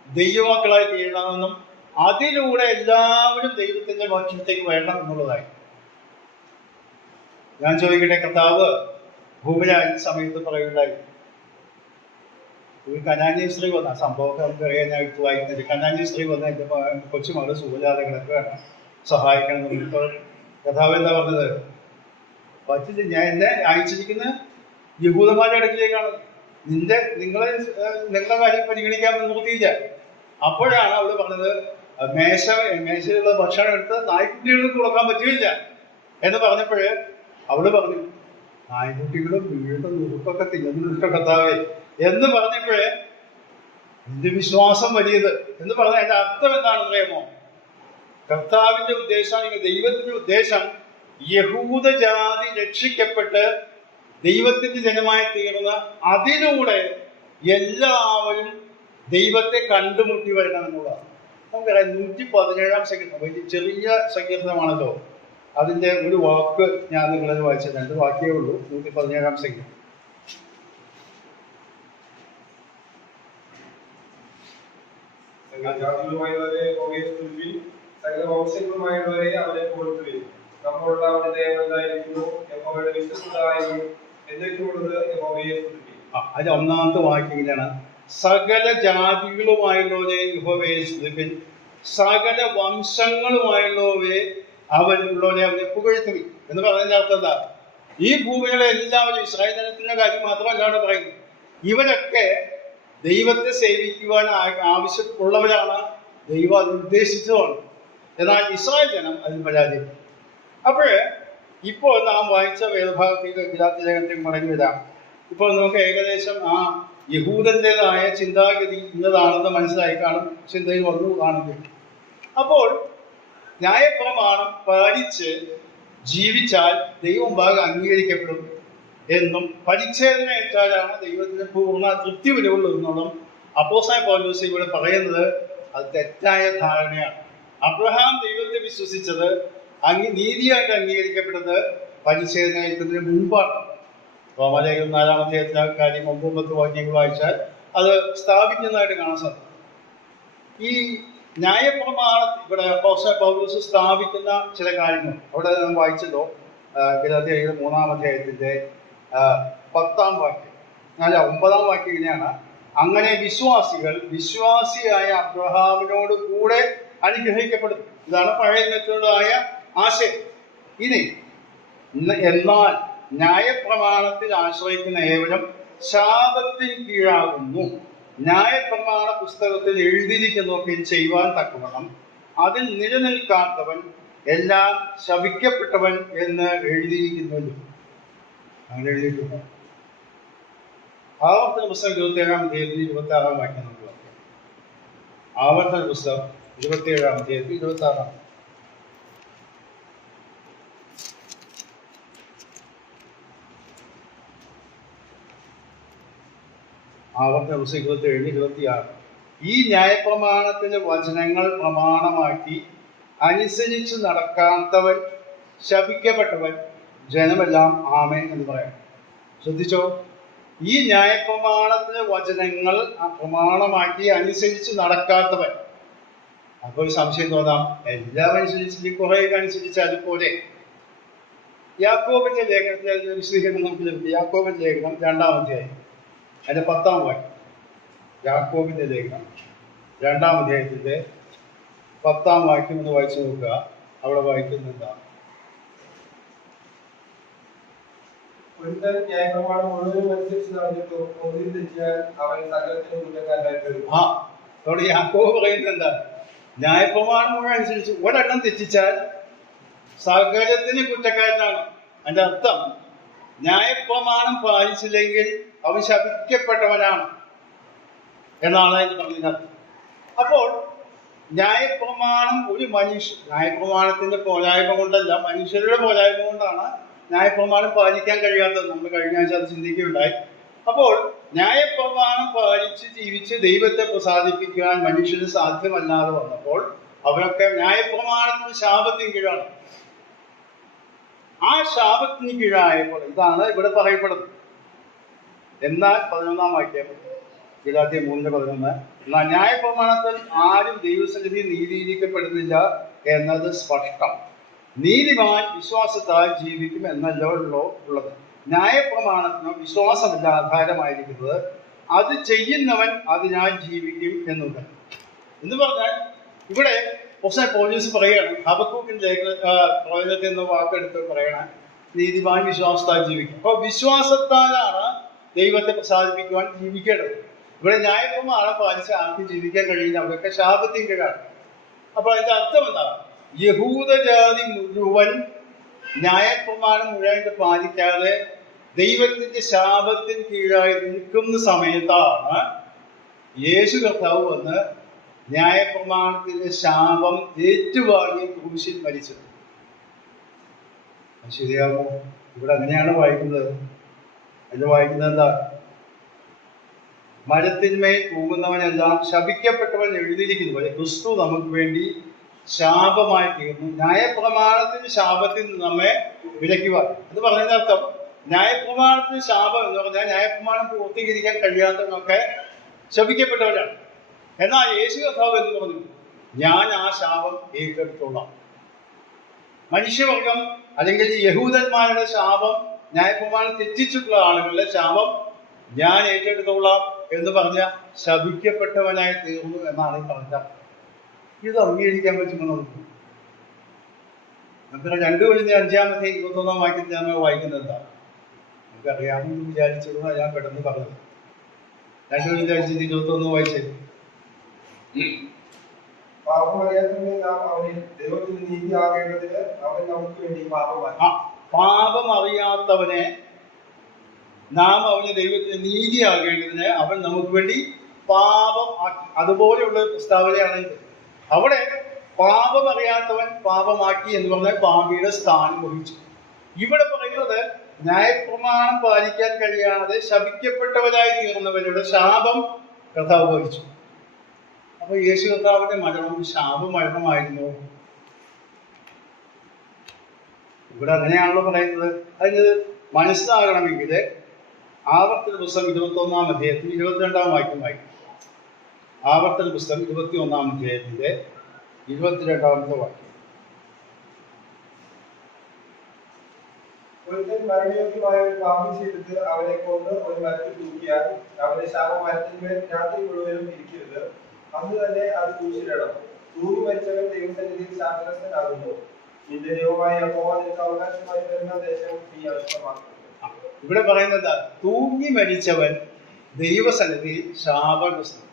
ദൈവമക്കളായി തീരണമെന്നും അതിലൂടെ എല്ലാവരും ദൈവത്തിന്റെ മോക്ഷത്തേക്ക് വരണം എന്നുള്ളതായി. ഞാൻ ചോദിക്കട്ടെ, കർത്താവ് ഭൂമിയിലായ സമയത്ത് പറയുണ്ടായി, ഒരു കനാന്യ സ്ത്രീ വന്ന സംഭവമൊക്കെ നമുക്ക് അറിയാൻ ഞാൻ എടുത്ത് വായിക്കുന്നില്ല. കനാന്യ സ്ത്രീ വന്ന എൻ്റെ കൊച്ചുമകള് സുഖമില്ലാതെ കിടക്കുകയാണ്, സഹായിക്കണം എന്ന്. ഇപ്പോൾ കർത്താവ് എന്താ പറഞ്ഞത്? പറ്റില്ല, ഞാൻ എന്നെ അയച്ചിരിക്കുന്ന യഹൂദന്മാരുടെ അടുക്കിലേക്കാണ്, നിങ്ങളുടെ കാര്യം പരിഗണിക്കാൻ നിർത്തിയില്ല. അപ്പോഴാണ് അവള് പറഞ്ഞത്, മേശയിലുള്ള ഭക്ഷണം എടുത്ത് നായ്ക്കുട്ടികൾക്ക് കൊടുക്കാൻ പറ്റില്ല എന്ന് പറഞ്ഞപ്പോൾ അവള് പറഞ്ഞു, നായ്ക്കുട്ടികളും വീണ്ടും നുറുക്കൊക്കെ തിന്നുന്നുണ്ട് കർത്താവേ എന്ന് പറഞ്ഞപ്പോഴേ നിന്റെ വിശ്വാസം വലിയത് എന്ന് പറഞ്ഞ അതിന്റെ അർത്ഥം എന്താണെന്ന് അറിയാമോ? കർത്താവിന്റെ ഉദ്ദേശം, അല്ലെങ്കിൽ ദൈവത്തിന്റെ ഉദ്ദേശം യഹൂദ ജാതി രക്ഷിക്കപ്പെട്ട് ദൈവത്തിന്റെ ജനമായി തീർന്ന് അതിലൂടെ എല്ലാവരും ദൈവത്തെ കണ്ടുമുട്ടി വരണം എന്നുള്ളതാണ്. നമുക്കറിയാം 117 സങ്കീർത്തനം വലിയ ചെറിയ സങ്കീർത്തനമാണല്ലോ. അതിന്റെ ഒരു വാക്ക് ഞാൻ നിങ്ങളത് വായിച്ചത്, 2 വാക്കേ ഉള്ളൂ. 117 സങ്കീർത്തനം. ജാതികളുമായുള്ളവരെ യഹോവയെ സ്തുതിപ്പിൻ, സകല വംശങ്ങളുമായുള്ളവരെ അവനെ പുകഴ്ത്തുവിൻ. നമ്മളുള്ള അവന്റെ ദയ എന്തായിരിക്കുന്നു, യഹോവയുടെ വിശ്വസ്തതായും എന്നേക്കുമുള്ളത് യഹോവയെ സ്തുതിപ്പിൻ. അത് ഒന്നാമത്തെ വാക്യം ഇങ്ങനെയാണ്: സകല ജാതികളുമായുള്ളവരെ യഹോവയെ സ്തുതിപ്പിൻ, സകല വംശങ്ങളുമായുള്ളവരെ അവനെ പുകഴ്ത്തുവിൻ എന്ന് പറഞ്ഞതിന്റെ അർത്ഥം എന്താ? ഈ ഭൂമികളെ എല്ലാവരും ഇസ്രായേൽ ജനത്തിന്റെ കാര്യം മാത്രമല്ല അവിടെ പറയുന്നത്. ഇവരൊക്കെ ദൈവത്തെ സേവിക്കുവാൻ ആവശ്യമുള്ളവരാണ്, ദൈവം അത് ഉദ്ദേശിച്ചതാണ്. എന്നാൽ ഇസ്രായേൽ ജനം അതിൽ പരാജയപ്പെട്ടു. അപ്പോഴ് ഇപ്പോൾ നാം വായിച്ച വേദഭാഗത്തേക്ക് ഗലാത്യ ലേഖനത്തിൽ മടങ്ങി വരാം. ഇപ്പോൾ നമുക്ക് ഏകദേശം ആ യഹൂദന്റേതായ ചിന്താഗതി ഇന്നതാണെന്ന് മനസ്സിലായി കാണും, ചിന്തയിൽ വന്നു കാണുന്നു. അപ്പോൾ ന്യായപ്രമാണം പാലിച്ച് ജീവിച്ചാൽ ദൈവം ഭാഗം അംഗീകരിക്കപ്പെടും എന്നും പരിച്ഛേദന ഏറ്റാലാണ് ദൈവത്തിന് പൂർണ്ണ തൃപ്തി വരുള്ളൂ എന്നുള്ളതും അപ്പോസ്തലൻ പൗലോസ് ഇവിടെ പറയുന്നത് അത് തെറ്റായ ധാരണയാണ്. അബ്രഹാം ദൈവത്തെ വിശ്വസിച്ചത് നീതിയായിട്ട് അംഗീകരിക്കപ്പെടുന്നത് പരിച്ഛേദന ഏൽക്കുന്നതിന് മുൻപാണ്. റോമാലേഖനം 4-ാം അധ്യായത്തിലെ കാര്യം 9-10 വാക്യങ്ങൾ വായിച്ചാൽ അത് സ്ഥാപിക്കുന്നതായിട്ട് കാണാൻ സാധിക്കും. ഈ ന്യായപ്രമാണം ഇവിടെ അപ്പോസ്തലൻ പൗലോസ് സ്ഥാപിക്കുന്ന ചില കാര്യങ്ങൾ അവിടെ നാം വായിച്ചല്ലോ. ഗലാത്യ 3-ാം അധ്യായത്തിന്റെ 10-ാം വാക്യം 9-ാം വാക്യം ഇങ്ങനെയാണ്: അങ്ങനെ വിശ്വാസിയായ അബ്രഹാമിനോട് കൂടെ അനുഗ്രഹിക്കപ്പെടുന്നു. ഇതാണ് പഴയ നിയമത്തിലുള്ളതായ ആശയം. ഇനി എന്നാൽ ന്യായപ്രമാണത്തിൽ ആശ്രയിക്കുന്ന ഏവരും ശാപത്തിന് കീഴാകുന്നു. ന്യായപ്രമാണ പുസ്തകത്തിൽ എഴുതിയിരിക്കുന്നതൊക്കെ ചെയ്യുവാൻ തക്കവണ്ണം അതിൽ നിലനിൽക്കാത്തവൻ എല്ലാം ശപിക്കപ്പെട്ടവൻ എന്ന് എഴുതിയിരിക്കുന്നുവല്ലോ. അങ്ങനെ എഴുതിയിട്ടുണ്ട്. ആവർത്തന പുസ്തകം 27-ാം അധ്യായത്തിൽ 26-ാം വാക്യം നമുക്ക് വായിക്കാം. ആവർത്തന പുസ്തകം 27-ാം അധ്യായത്തിൽ 26-ാം. ആവർത്തന പുസ്തകം 27-26. ഈ ന്യായപ്രമാണത്തിന്റെ വചനങ്ങൾ പ്രമാണമാക്കി അനുസരിച്ച് നടക്കാത്തവൻ ശപിക്കപ്പെട്ടവൻ, ജനമെല്ലാം ആമേൻ എന്ന് പറയാം. ശ്രദ്ധിച്ചോ, ഈ ന്യായപ്രമാണത്തിന്റെ വചനങ്ങൾ പ്രമാണമാക്കി അനുസരിച്ച് നടക്കാത്തവൻ. അപ്പോൾ ഒരു സംശയം തോന്നാം, എല്ലാം അനുസരിച്ച് കുറേയൊക്കെ അനുസരിച്ചാൽ പോലെ. യാക്കോബിന്റെ ലേഖനത്തിൽ വിശദീകരണം നമുക്ക് ലഭിക്കും. യാക്കോബിന്റെ ലേഖനം 2-ാം അധ്യായം അതിന്റെ 10-ാം വാക്യം. യാക്കോബിന്റെ ലേഖനം 2-ാം അധ്യായത്തിന്റെ 10-ാം വാക്യം ഒന്ന് വായിച്ചു നോക്കുക. അവിടെ വായിക്കുന്നത് എന്താണ്? ഒരുത്തൻ ന്യായപ്രമാണം മുഴുവനും അനുസരിച്ച് നടന്നിട്ടോ ഒന്നിൽ തെറ്റിയാൽ അവൻ സകലത്തിനും കുറ്റക്കാരനായിട്ട് വരും. അവിടെ യാക്കോബ് പറയുന്നത് എന്താ? ന്യായപ്രമാണം മുഴുവൻ അനുസരിച്ച് ഒരെണ്ണം തെറ്റിച്ചാൽ സകലത്തിന് കുറ്റക്കാരനാണ്. അതിന്റെ അർത്ഥം ന്യായപ്രമാണം പാലിച്ചില്ലെങ്കിൽ അവൻ ശപിക്കപ്പെട്ടവനാണ് എന്നാണ് അതിന് പറഞ്ഞത്. അപ്പോൾ ന്യായപ്രമാണം ന്യായപ്രമാണത്തിന്റെ പോരായ്മ കൊണ്ടല്ല, മനുഷ്യരുടെ പോരായ്മ കൊണ്ടാണ് ന്യായപ്രമാണം പാലിക്കാൻ കഴിയാത്തത്. നമ്മൾ കഴിഞ്ഞ ആഴ്ച അത് ചിന്തിക്കുകയുണ്ടായി. അപ്പോൾ ന്യായപ്രമാണം പാലിച്ച് ജീവിച്ച് ദൈവത്തെ പ്രസാദിപ്പിക്കാൻ മനുഷ്യന് സാധ്യമല്ലാതെ വന്നപ്പോൾ അവരൊക്കെ ന്യായപ്രമാണത്തിന് ശാപത്തിന് കീഴാണ്. ആ ശാപത്തിന് കീഴായപ്പോൾ ഇതാണ് ഇവിടെ പറയപ്പെടുന്നത്. എന്നാൽ 11-ാം വാക്യം ഗലാത്യ 3:11, എന്നാൽ ന്യായപ്രമാണത്തിൽ ആരും ദൈവസന്നിധിയിൽ നീതീകരിക്കപ്പെടുന്നില്ല എന്നത് സ്പഷ്ടം. നീതിമാൻ വിശ്വാസത്താൽ ജീവിക്കും എന്നല്ലോ ഉള്ളത്. ന്യായപ്രമാണത്തിന് വിശ്വാസമല്ല ആധാരമായിരിക്കുന്നത്, അത് ചെയ്യുന്നവൻ അതിനാൽ ജീവിക്കും എന്നുണ്ട്. എന്ന് പറഞ്ഞാൽ ഇവിടെ പൗലോസ് പറയുകയാണ്, ഹബക്കൂക്കിന്റെ പ്രവചനത്തിൽ നിന്ന് വാക്കെടുത്ത് പറയണം, നീതിമാൻ വിശ്വാസത്താൽ ജീവിക്കും. അപ്പോൾ വിശ്വാസത്താലാണ് ദൈവത്തെ പ്രസാദിപ്പിക്കുവാൻ ജീവിക്കേണ്ടത്. ഇവിടെ ന്യായപ്രമാണം പാലിച്ച് ആർക്കും ജീവിക്കാൻ കഴിയുന്ന അവരൊക്കെ ശാപത്തിന് കീഴാണ്. അപ്പോൾ അതിന്റെ അർത്ഥം എന്താണ്? യഹൂദജാതി മുഴുവൻ ന്യായപ്രമാണം മുഴുവൻ പാലിക്കാതെ ദൈവത്തിന്റെ ശാപത്തിന് കീഴായി നിൽക്കുന്ന സമയത്താണ് യേശു കർത്താവ് വന്ന് ന്യായപ്രമാണത്തിന്റെ ശാപം ഏറ്റുവാങ്ങി ക്രൂശിൽ മരിച്ചത്. ശരിയാകുമോ? ഇവിടെ അങ്ങനെയാണ് വായിക്കുന്നത്. അതിൽ വായിക്കുന്നത് എന്താ? മരത്തിന്മേൽ തൂങ്ങുന്നവനെല്ലാം ശപിക്കപ്പെട്ടവൻ എഴുതിയിരിക്കുന്നു പോലെ ക്രിസ്തു നമുക്ക് വേണ്ടി ശാപമായി തീർന്നു. ന്യായപ്രമാണത്തിന്റെ ശാപത്തിൽ നിന്ന് നമ്മെ വിലക്കുവാൻ. അത് പറഞ്ഞതിന്റെ അർത്ഥം ന്യായപ്രമാണത്തിന് ശാപം എന്ന് പറഞ്ഞാൽ ന്യായപ്രമാണം പൂർത്തീകരിക്കാൻ കഴിയാത്തവനൊക്കെ ശപിക്കപ്പെട്ടവരാണ്. എന്നാൽ യേശു കർത്താവ് എന്ന് പറഞ്ഞു, ഞാൻ ആ ശാപം ഏറ്റെടുത്തോളാം. മനുഷ്യവർഗം അല്ലെങ്കിൽ യഹൂദന്മാരുടെ ശാപം, ന്യായപ്രമാണം തെറ്റിച്ചിട്ടുള്ള ആളുകളുടെ ശാപം ഞാൻ ഏറ്റെടുത്തോളാം എന്ന് പറഞ്ഞ ശപിക്കപ്പെട്ടവനായി തീർന്നു എന്നാണ് ഈ പറഞ്ഞത്. ഇത് അംഗീകരിക്കാൻ പറ്റുമോ നമുക്ക്? 2 21 വാക്യത്തിൽ നമ്മൾ വായിക്കുന്നത് എന്താ? നമുക്കറിയാമെന്ന് വിചാരിച്ചത് ഞാൻ പെട്ടെന്ന് പറഞ്ഞത്. 2 21 വായിച്ചേ. പാപമറിയാത്തവനെ നാം അവനിൽ ദൈവത്തിന് നീതിയാകേണ്ടതിന് അവൻ നമുക്ക് വേണ്ടി പാപമായി. പാപം അറിയാത്തവനെ നാം അവന് ദൈവത്തിന് നീതിയാകേണ്ടതിന് അവൻ നമുക്ക് വേണ്ടി പാപം ആക്കി. അതുപോലെയുള്ള പ്രസ്താവനയാണ് ഇത്. അവിടെ പാപം അറിയാത്തവൻ പാപമാക്കി എന്ന് പറഞ്ഞാൽ പാപിയുടെ സ്ഥാനം വഹിച്ചു. ഇവിടെ പറയുന്നത് ന്യായപ്രമാണം പാലിക്കാൻ കഴിയാതെ ശപിക്കപ്പെട്ടവരായി തീർന്നവരുടെ ശാപം കർത്താവ് വഹിച്ചു. അപ്പൊ യേശു കർത്താവിന്റെ മരണം ശാപമരണമായിരുന്നു. ഇവിടെ അങ്ങനെയാണല്ലോ പറയുന്നത്. അതിന് മനസ്സിലാകണമെങ്കിൽ ആവർത്തന പുസ്തകം 21-ാം അധ്യായത്തിൽ 22-ാം വാക്യം വായിക്കും. ആവർത്തന പുസ്തകം 21-ാം അധ്യായത്തിന്റെ 22-ാമത്തെ വാക്യം. ഒരുത്തൻ മരണയോഗ്യമായ ഒരു പാപം ചെയ്തിട്ട് അവനെ കൊണ്ട് ഒരു മരത്തിൽ തൂക്കിയാൽ അവന്റെ ശാപം മരത്തിന്മേൽ രാത്രി മുഴുവനും ഇരിക്കരുത്. അന്ന് തന്നെ അത് ക്രൂശിലിടണം. തൂങ്ങി മരിച്ചവൻ ദൈവസന്നിധിയിൽ ശാപഗ്രസ്തനാകുന്നു. നിന്റെ ദൈവമായ യഹോവ നിനക്ക് അവകാശമായി വരുന്ന ദേശം നീ അശുദ്ധമാക്കുന്നു. ഇവിടെ പറയുന്നത് തൂങ്ങി മരിച്ചവൻ ദൈവസന്നിധിയിൽ ശാപഗ്രസ്തൻ.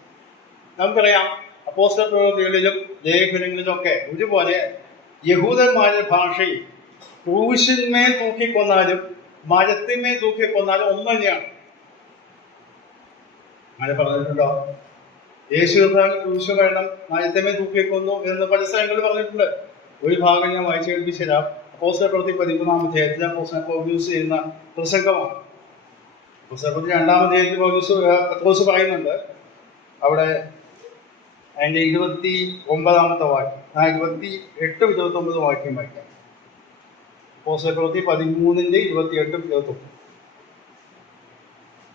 നമുക്കറിയാം അപ്പോസ്തല പ്രവൃത്തികളിലും ലേഖനങ്ങളിലും ഒക്കെ ഒരുപോലെ യഹൂദന്മാരുടെ ഭാഷയിൽ ക്രൂശിന്മേൽ തൂക്കിക്കൊന്നാലും മരത്തിന്മേൽ തൂക്കിക്കൊന്നാലും ഒന്ന് തന്നെയാണ്. അങ്ങനെ പറഞ്ഞിട്ടുണ്ടോ? യേശു കർത്താവിന് ക്രൂശ് മരണം മരത്തിന്മേൽ തൂക്കിക്കൊന്നു എന്ന് പല സ്ഥലങ്ങളിൽ പറഞ്ഞിട്ടുണ്ട്. ഒരു ഭാഗം ഞാൻ വായിച്ചു കേൾപ്പിച്ചു തരാം. അപ്പോസ്തല പ്രവൃത്തി 13-ാം അധ്യായത്തിൽ അപ്പോസ്തലൻ പൗലോസ് ചെയ്യുന്ന പ്രസംഗമാണ്. അപ്പോസ്തല പ്രവൃത്തി 2-ാം അധ്യായത്തിൽ പത്രോസ് പറയുന്നുണ്ട്. അവിടെ അതിന്റെ 29-ാമത്തെ വാക്യം, 28, 29 വാക്യം വായിക്കാം. അപ്പോസ്തല പ്രവൃത്തി 13-ന്റെ 28, 29.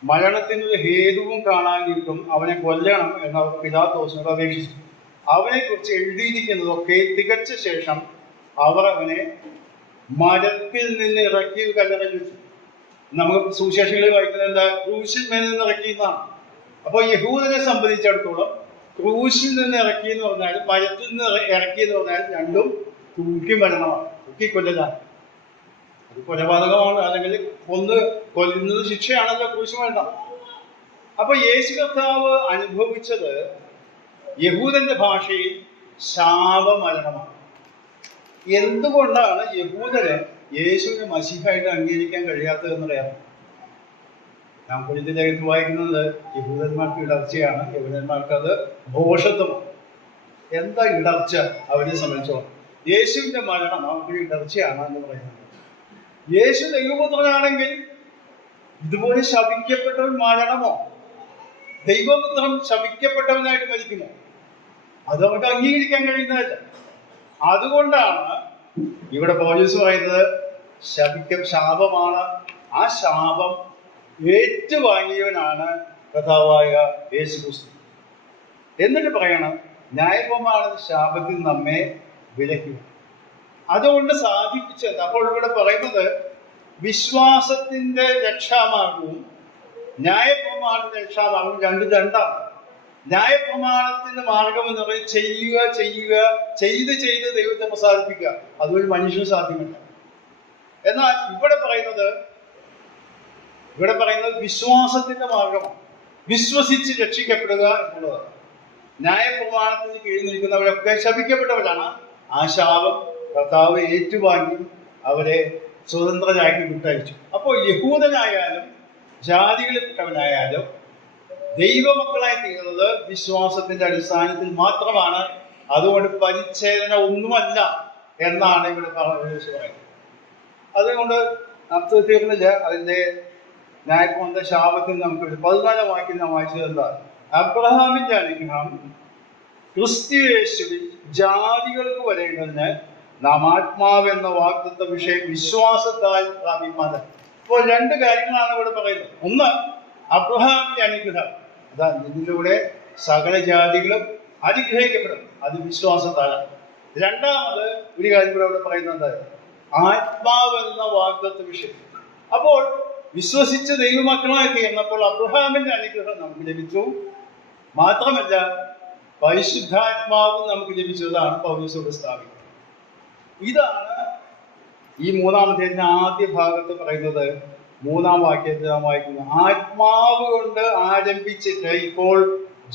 മരണത്തിനൊരു ഹേതുവും കാണാനിട്ടും അവനെ കൊല്ലണം എന്ന് അവർ പിലാത്തോസിനോട് അപേക്ഷിച്ചു. അവനെ കുറിച്ച് എഴുതിയിരിക്കുന്നതൊക്കെ തികച്ച ശേഷം അവർ അവനെ മരത്തിൽ നിന്ന് ഇറക്കി കല്ലറയിൽ വെച്ചു. നമുക്ക് സുവിശേഷങ്ങളിൽ വായിക്കുന്നത് എന്താ? ക്രൂശിൽ മേൽ നിന്ന് ഇറക്കി എന്നാണ്. അപ്പൊ യഹൂദനെ സംബന്ധിച്ചിടത്തോളം ക്രൂശിൽ നിന്ന് ഇറക്കി എന്ന് പറഞ്ഞാൽ മരത്തിൽ നിന്ന് ഇറക്കി എന്ന് പറഞ്ഞാൽ രണ്ടും തൂക്കി മരണമാണ്, തൂക്കിക്കൊല്ലലാണ്. അത് കൊലപാതകമാണ്, അല്ലെങ്കിൽ കൊല്ലുന്നത് ശിക്ഷയാണല്ലോ ക്രൂശ് മരണം. അപ്പൊ യേശു കർത്താവ് അനുഭവിച്ചത് യഹൂദന്റെ ഭാഷയിൽ ശാപമരണമാണ്. എന്തുകൊണ്ടാണ് യഹൂദന് യേശുവിനെ മശീഹായിട്ട് അംഗീകരിക്കാൻ കഴിയാത്തതെന്നറിയാം. നാം കുരിന്ത്യലേഖനത്തിൽ വായിക്കുന്നത് യഹൂദന്മാർക്ക് ഇടർച്ചയാണ്, യഹൂദന്മാർക്ക് അത് ഭോഷത്വമാണ്. എന്താ ഇടർച്ച അവരെ സംബന്ധിച്ചോളം? യേശുവിന്റെ മരണം അവർക്ക് ഇടർച്ചയാണ് എന്ന് പറയുന്നത്. യേശു ദൈവപുത്രനാണെങ്കിൽ ഇതുപോലെ ശപിക്കപ്പെട്ടവൻ മരണമോ? ദൈവപുത്രൻ ശപിക്കപ്പെട്ടവനായിട്ട് മരിക്കുമോ? അത് അവർക്ക് അംഗീകരിക്കാൻ കഴിയുന്നതല്ല. അതുകൊണ്ടാണ് ഇവിടെ പൗലോസ് പറയുന്നത് ശാപമാണ്. ആ ശാപം ഏറ്റുവാങ്ങിയവനാണ് കർത്താവായ യേശു ക്രിസ്തു. എന്നിട്ട് പറയണം, ന്യായപ്രമാണ ശാപത്തിൽ നമ്മെ വിലക്കുക. അതുകൊണ്ട് സാധിപ്പിച്ചത്. അപ്പോൾ ഇവിടെ പറയുന്നത് വിശ്വാസത്തിന്റെ രക്ഷാമാർഗവും ന്യായപ്രമാണത്തിന്റെ രക്ഷാമാർഗവും രണ്ടാണ്. ന്യായപ്രമാണത്തിന്റെ മാർഗം എന്ന് പറയുന്നത് ചെയ്ത് ദൈവത്തെ പ്രസാദിപ്പിക്കുക. അതുവഴി മനുഷ്യന് സാധ്യമല്ല. എന്നാൽ ഇവിടെ പറയുന്നത് വിശ്വാസത്തിന്റെ മാർഗമാണ്. വിശ്വസിച്ച് രക്ഷിക്കപ്പെടുക എന്നുള്ളതാണ്. ന്യായപ്രമാണത്തിന് കീഴിൽ നിൽക്കുന്നവരൊക്കെ ശപിക്കപ്പെട്ടവരാണ്. ആ ശാപം കർത്താവ് ഏറ്റുവാങ്ങി അവരെ സ്വതന്ത്രരാക്കി വിട്ടയച്ചു. അപ്പോൾ യഹൂദനായാലും ജാതികളിൽപ്പെട്ടവനായാലും ദൈവമക്കളായി തീർന്നത് വിശ്വാസത്തിന്റെ അടിസ്ഥാനത്തിൽ മാത്രമാണ്. അതുകൊണ്ട് പരിച്ഛേദന ഒന്നുമല്ല എന്നാണ് ഇവിടെ പറയുന്നത്. അതുകൊണ്ട് നമുക്ക് തീർന്നില്ല. അതിന്റെ ന്യായപ്രമാണ ശാപത്തിൽ നമുക്ക് 14 വാക്യം നാം വായിച്ചത് എന്താ? അബ്രഹാമിന്റെ അനുഗ്രഹം ക്രിസ്തുയേശുവിൽ ജാതികൾക്ക് വരേണ്ടതിന് നാം ആത്മാവെന്ന വാഗ്ദത്ത വിഷയം വിശ്വാസത്താൽ പ്രാപിപ്പാൻ. ഇപ്പോൾ 2 കാര്യങ്ങളാണ് ഇവിടെ പറയുന്നത്. ഒന്ന്, അബ്രഹാമിന്റെ അനുഗ്രഹം, അതാ ഇതിലൂടെ സകല ജാതികളും അനുഗ്രഹിക്കപ്പെടും, അത് വിശ്വാസത്താലാണ്. രണ്ടാമത് ഒരു കാര്യം കൂടെ അവിടെ പറയുന്നത് ആത്മാവെന്ന വാഗ്ദത്ത വിഷയം. അപ്പോൾ വിശ്വസിച്ച ദൈവമക്കളായി തീർന്നപ്പോൾ അബ്രഹാമിന്റെ അനുഗ്രഹം നമുക്ക് ലഭിച്ചു. മാത്രമല്ല പരിശുദ്ധാത്മാവും നമുക്ക് ലഭിച്ചതാണ് പൗലോസ് ഇവിടെ സ്ഥാപിക്കുന്നത്. ഇതാണ് ഈ 3-ാം അധ്യായത്തിന്റെ ആദ്യ ഭാഗത്ത് പറയുന്നത്. 3-ാം വാക്യത്തിൽ നാം വായിക്കുന്നു, ആത്മാവ് കൊണ്ട് ആരംഭിച്ചിട്ട് ഇപ്പോൾ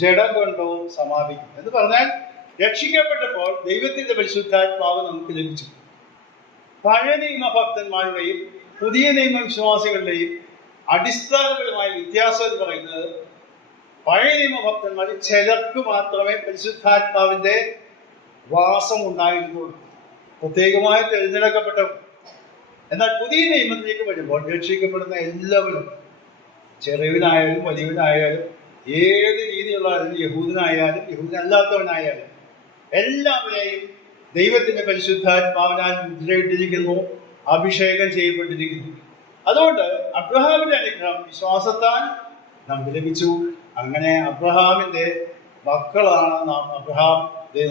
ജഡം കൊണ്ടോ സമാപിക്കും എന്ന് പറഞ്ഞാൽ രക്ഷിക്കപ്പെട്ടപ്പോൾ ദൈവത്തിന്റെ പരിശുദ്ധാത്മാവ് നമുക്ക് ലഭിച്ചു. പഴയ നിയമ ഭക്തന്മാരുടെയും പുതിയ നിയമ വിശ്വാസികളുടെയും അടിസ്ഥാനപരമായ വ്യത്യാസം എന്ന് പറയുന്നത്, പഴയ നിയമ ഭക്തന്മാരിൽ ചിലർക്ക് മാത്രമേ പരിശുദ്ധാത്മാവിന്റെ വാസം ഉണ്ടായിരുന്നുള്ളൂ, പ്രത്യേകമായി തിരഞ്ഞെടുക്കപ്പെട്ടവർ. എന്നാൽ പുതിയ നിയമത്തിലേക്ക് വരുമ്പോൾ രക്ഷിക്കപ്പെടുന്ന എല്ലാവരും, ചെറിയവനായാലും വലിയവനായാലും ഏത് രീതിയിലുള്ള യഹൂദനായാലും യഹൂദനല്ലാത്തവനായാലും എല്ലാവരെയും ദൈവത്തിന്റെ പരിശുദ്ധാത്മാവിനാൽ മുദ്രയിട്ടിരിക്കുന്നു, അഭിഷേകം ചെയ്യപ്പെട്ടിരിക്കുന്നു. അതുകൊണ്ട് അബ്രഹാമിന്റെ അനുഗ്രഹം വിശ്വാസത്താൽ നമുക്ക് ലഭിച്ചു. അങ്ങനെ അബ്രഹാമിന്റെ മക്കളാണ് നാം. അബ്രഹാം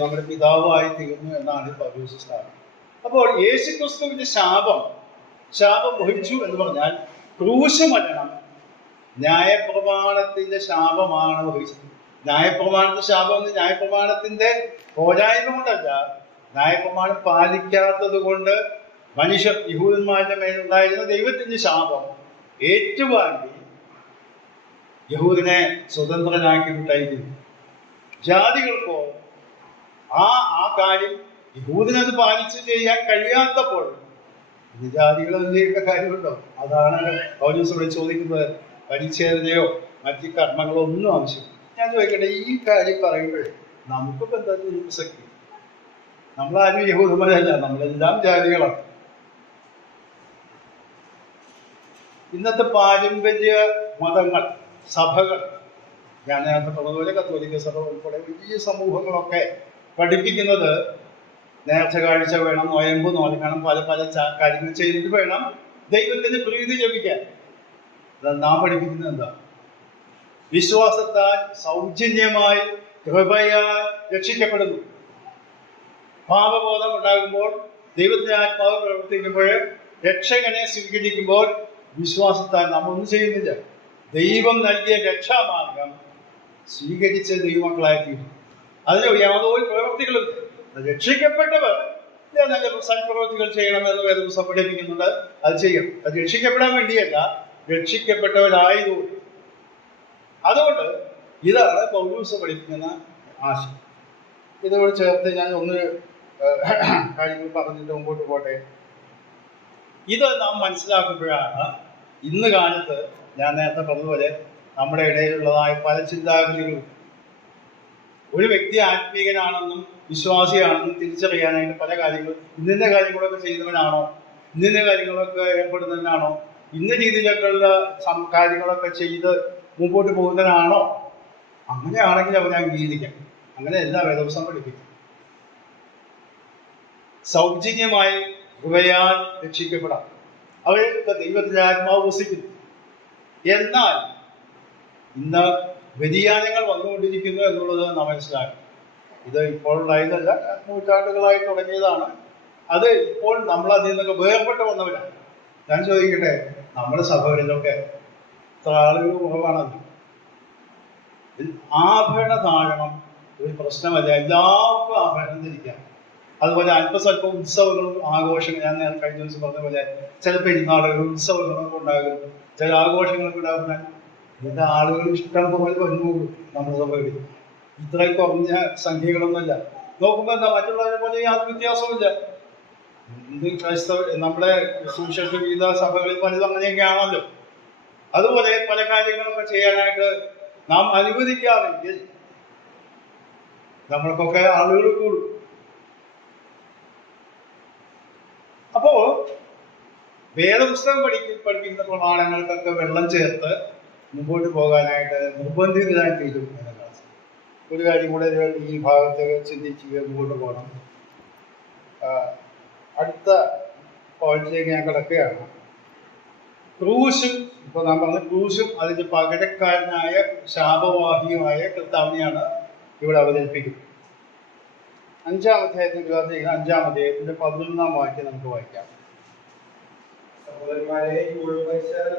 നമ്മുടെ പിതാവായി തീർന്നു എന്നാണ് പൗലോസ് സ്ഥാനം. അപ്പോൾ യേശുക്രിസ്തുവിന്റെ ശാപം വഹിച്ചു എന്ന് പറഞ്ഞാൽ ക്രൂശ് മരണം ന്യായപ്രമാണത്തിന്റെ ശാപമാണ് വഹിച്ചത്. ന്യായപ്രമാണത്തിന്റെ ശാപം എന്ന് ന്യായപ്രമാണത്തിന്റെ പോരായ്മ കൊണ്ടല്ല, ന്യായപ്രമാണം പാലിക്കാത്തത് കൊണ്ട് മനുഷ്യർ യഹൂദന്മാരുടെ മേലുണ്ടായിരുന്ന ദൈവത്തിന്റെ ശാപം ഏറ്റുവാങ്ങി യഹൂദനെ സ്വതന്ത്രനാക്കി വിട്ടായിരുന്നു. ജാതികൾക്കോ ആ കാര്യം യഹൂദനത് പാലിച്ച് ചെയ്യാൻ കഴിയാത്തപ്പോൾ ജാതികളൊക്കെ കാര്യമുണ്ടോ? അതാണ് പൗലോസ് ഇവിടെ ചോദിക്കുന്നത്. പരിച്ഛേദനയോ മറ്റ് കർമ്മങ്ങളോ ഒന്നും ആവശ്യമില്ല. ഞാൻ ചോദിക്കട്ടെ, ഈ കാര്യം പറയുമ്പോഴേ നമുക്കിപ്പോൾ എന്താ ഒരു പ്രസക്തി? നമ്മളാരും യഹൂദന്മാരല്ല, നമ്മളെല്ലാം ജാതികളാണ്. ഇന്നത്തെ പാരമ്പര്യ മതങ്ങൾ, സഭകൾ, ഞാൻ നേരത്തെ പറഞ്ഞതുപോലെ കത്തോലിക്ക സഭ ഉൾപ്പെടെ വലിയ സമൂഹങ്ങളൊക്കെ പഠിപ്പിക്കുന്നത് നേർച്ച കാഴ്ച വേണം, നോയമ്പ് നോക്കണം, പല കാര്യങ്ങൾ ചെയ്തിട്ട് വേണം ദൈവത്തിന് പ്രീതി ലഭിക്കാൻ. നാം പഠിപ്പിക്കുന്നത് എന്താ? വിശ്വാസത്താൽ സൗജന്യമായി കൃപയാൽ രക്ഷിക്കപ്പെടുന്നു. പാപബോധം ഉണ്ടാകുമ്പോൾ, ദൈവത്തിന്റെ ആത്മാവ് പ്രവർത്തിക്കുമ്പോൾ, രക്ഷകനെ സ്വീകരിക്കുമ്പോൾ വിശ്വാസത്താൽ നാം ഒന്നും ചെയ്യുന്നില്ല. ദൈവം നൽകിയ രക്ഷാമാർഗം സ്വീകരിച്ച് ദൈവമക്കളായിത്തീരും. അതിന് യാതൊരു പ്രവൃത്തികളും രക്ഷിക്കപ്പെട്ടവർ നല്ല സൽപ്രവൃത്തികൾ ചെയ്യണമെന്ന് വേദപുസ്തകം പഠിപ്പിക്കുന്നുണ്ട്. അത് ചെയ്യും. അത് രക്ഷിക്കപ്പെടാൻ വേണ്ടിയല്ല, രക്ഷിക്കപ്പെട്ടവരായതുകൊണ്ട്. അതുകൊണ്ട് ഇതാണ് പൗലോസ് പഠിപ്പിക്കുന്ന ആശയം. ഇതോട് ചേർത്ത് ഞാൻ ഒന്ന് കാര്യങ്ങൾ പറഞ്ഞിട്ട് മുമ്പോട്ട് പോട്ടെ. ഇത് നാം മനസ്സിലാക്കുമ്പോഴാണ് ഇന്ന് കാലത്ത് ഞാൻ നേരത്തെ പറഞ്ഞതുപോലെ നമ്മുടെ ഇടയിലുള്ളതായ പല ചിന്താഗതികളും, ഒരു വ്യക്തി ആത്മീയനാണെന്നും വിശ്വാസിയാണെന്നും തിരിച്ചറിയാനായിട്ട് പല കാര്യങ്ങളും, ഇന്ന കാര്യങ്ങളൊക്കെ ചെയ്യുന്നവനാണോ, ഇന്ന കാര്യങ്ങളൊക്കെ ഏർപ്പെടുന്നവനാണോ, ഇന്ന രീതിയിലൊക്കെയുള്ള കാര്യങ്ങളൊക്കെ ചെയ്ത് മുമ്പോട്ട് പോകുന്നവനാണോ, അങ്ങനെയാണെങ്കിൽ അവനെ അംഗീകരിക്കാം. അങ്ങനെയല്ല വേദപുസ്തകം പഠിപ്പിക്കും. സൗജന്യമായി കൃപയാൽ രക്ഷിക്കപ്പെടാം. അവർക്ക് ദൈവത്തിന്റെ ആത്മാവ് വസിക്കുന്നു. എന്നാൽ ഇന്ന് വ്യതിയാനങ്ങൾ വന്നുകൊണ്ടിരിക്കുന്നു എന്നുള്ളത് നാം മനസ്സിലാക്കും. ഇത് ഇപ്പോൾ ഉണ്ടായതല്ല, നൂറ്റാണ്ടുകളായി തുടങ്ങിയതാണ്. അത് ഇപ്പോൾ നമ്മൾ അതിൽ നിന്നൊക്കെ വേർപെട്ട് വന്നവരാണ്. ഞാൻ ചോദിക്കട്ടെ, നമ്മുടെ സഭകളിലൊക്കെ ഇത്ര ആളുകൾ കുറവാണല്ലോ. ആഭരണ ധാരണം ഒരു പ്രശ്നമല്ല, എല്ലാവർക്കും ആഭരണം ധരിക്കാം. അതുപോലെ അല്പസ്വല്പം ഉത്സവങ്ങളും ആഘോഷങ്ങളും, ഞാൻ കഴിഞ്ഞ ദിവസം പറഞ്ഞ പോലെ ചില പെരുന്നാളുകളും ഉത്സവങ്ങളൊക്കെ ഉണ്ടാകും, ചില ആഘോഷങ്ങളൊക്കെ ഉണ്ടാകുന്ന ഇതിന്റെ ആളുകൾ ഇഷ്ടം പോലെ വന്നുള്ളൂ. നമ്മുടെ സഭകളിൽ ഇത്രയും കുറഞ്ഞ സംഖ്യകളൊന്നുമല്ല. നോക്കുമ്പോൾ എന്താ, മറ്റുള്ളവരെ പോലെ യാതൊരു വ്യത്യാസവുമില്ല. ഇത് ക്രൈസ്തവ നമ്മുടെ സുവിശേഷ ഗീത സഭകളിൽ പലതും അങ്ങനെയൊക്കെയാണല്ലോ. അതുപോലെ പല കാര്യങ്ങളൊക്കെ ചെയ്യാനായിട്ട് നാം അനുവദിക്കാമെങ്കിൽ നമ്മൾക്കൊക്കെ ആളുകൾ കൂടും. അപ്പോ വേദപുസ്തകം പഠിക്കുന്ന പ്രമാണങ്ങൾക്കൊക്കെ വെള്ളം ചേർത്ത് മുമ്പോട്ട് പോകാനായിട്ട് നിർബന്ധിതരായി തീരും എന്നതാണ്. ഒരു കാര്യം കൂടെ ഈ ഭാഗത്ത് ചിന്തിച്ച് മുമ്പോട്ട് പോകണം. അടുത്ത പോയിന്റിലേക്ക് ഞാൻ കിടക്കുകയാണ്. ക്രൂശും, ഇപ്പൊ നാം പറഞ്ഞ ക്രൂശും അതിന്റെ പകരക്കാരനായ ശാപവാഹിയുമായ കർത്താവിനെയാണ് ഇവിടെ അവതരിപ്പിക്കുന്നത്. 5-ാം അധ്യായത്തിൽ 5-ാം അധ്യായത്തിന്റെ 11-ാം വാക്യം നമുക്ക് വായിക്കാം. സഹോദരന്മാരെ, ഇപ്പോഴും പരിശീലനം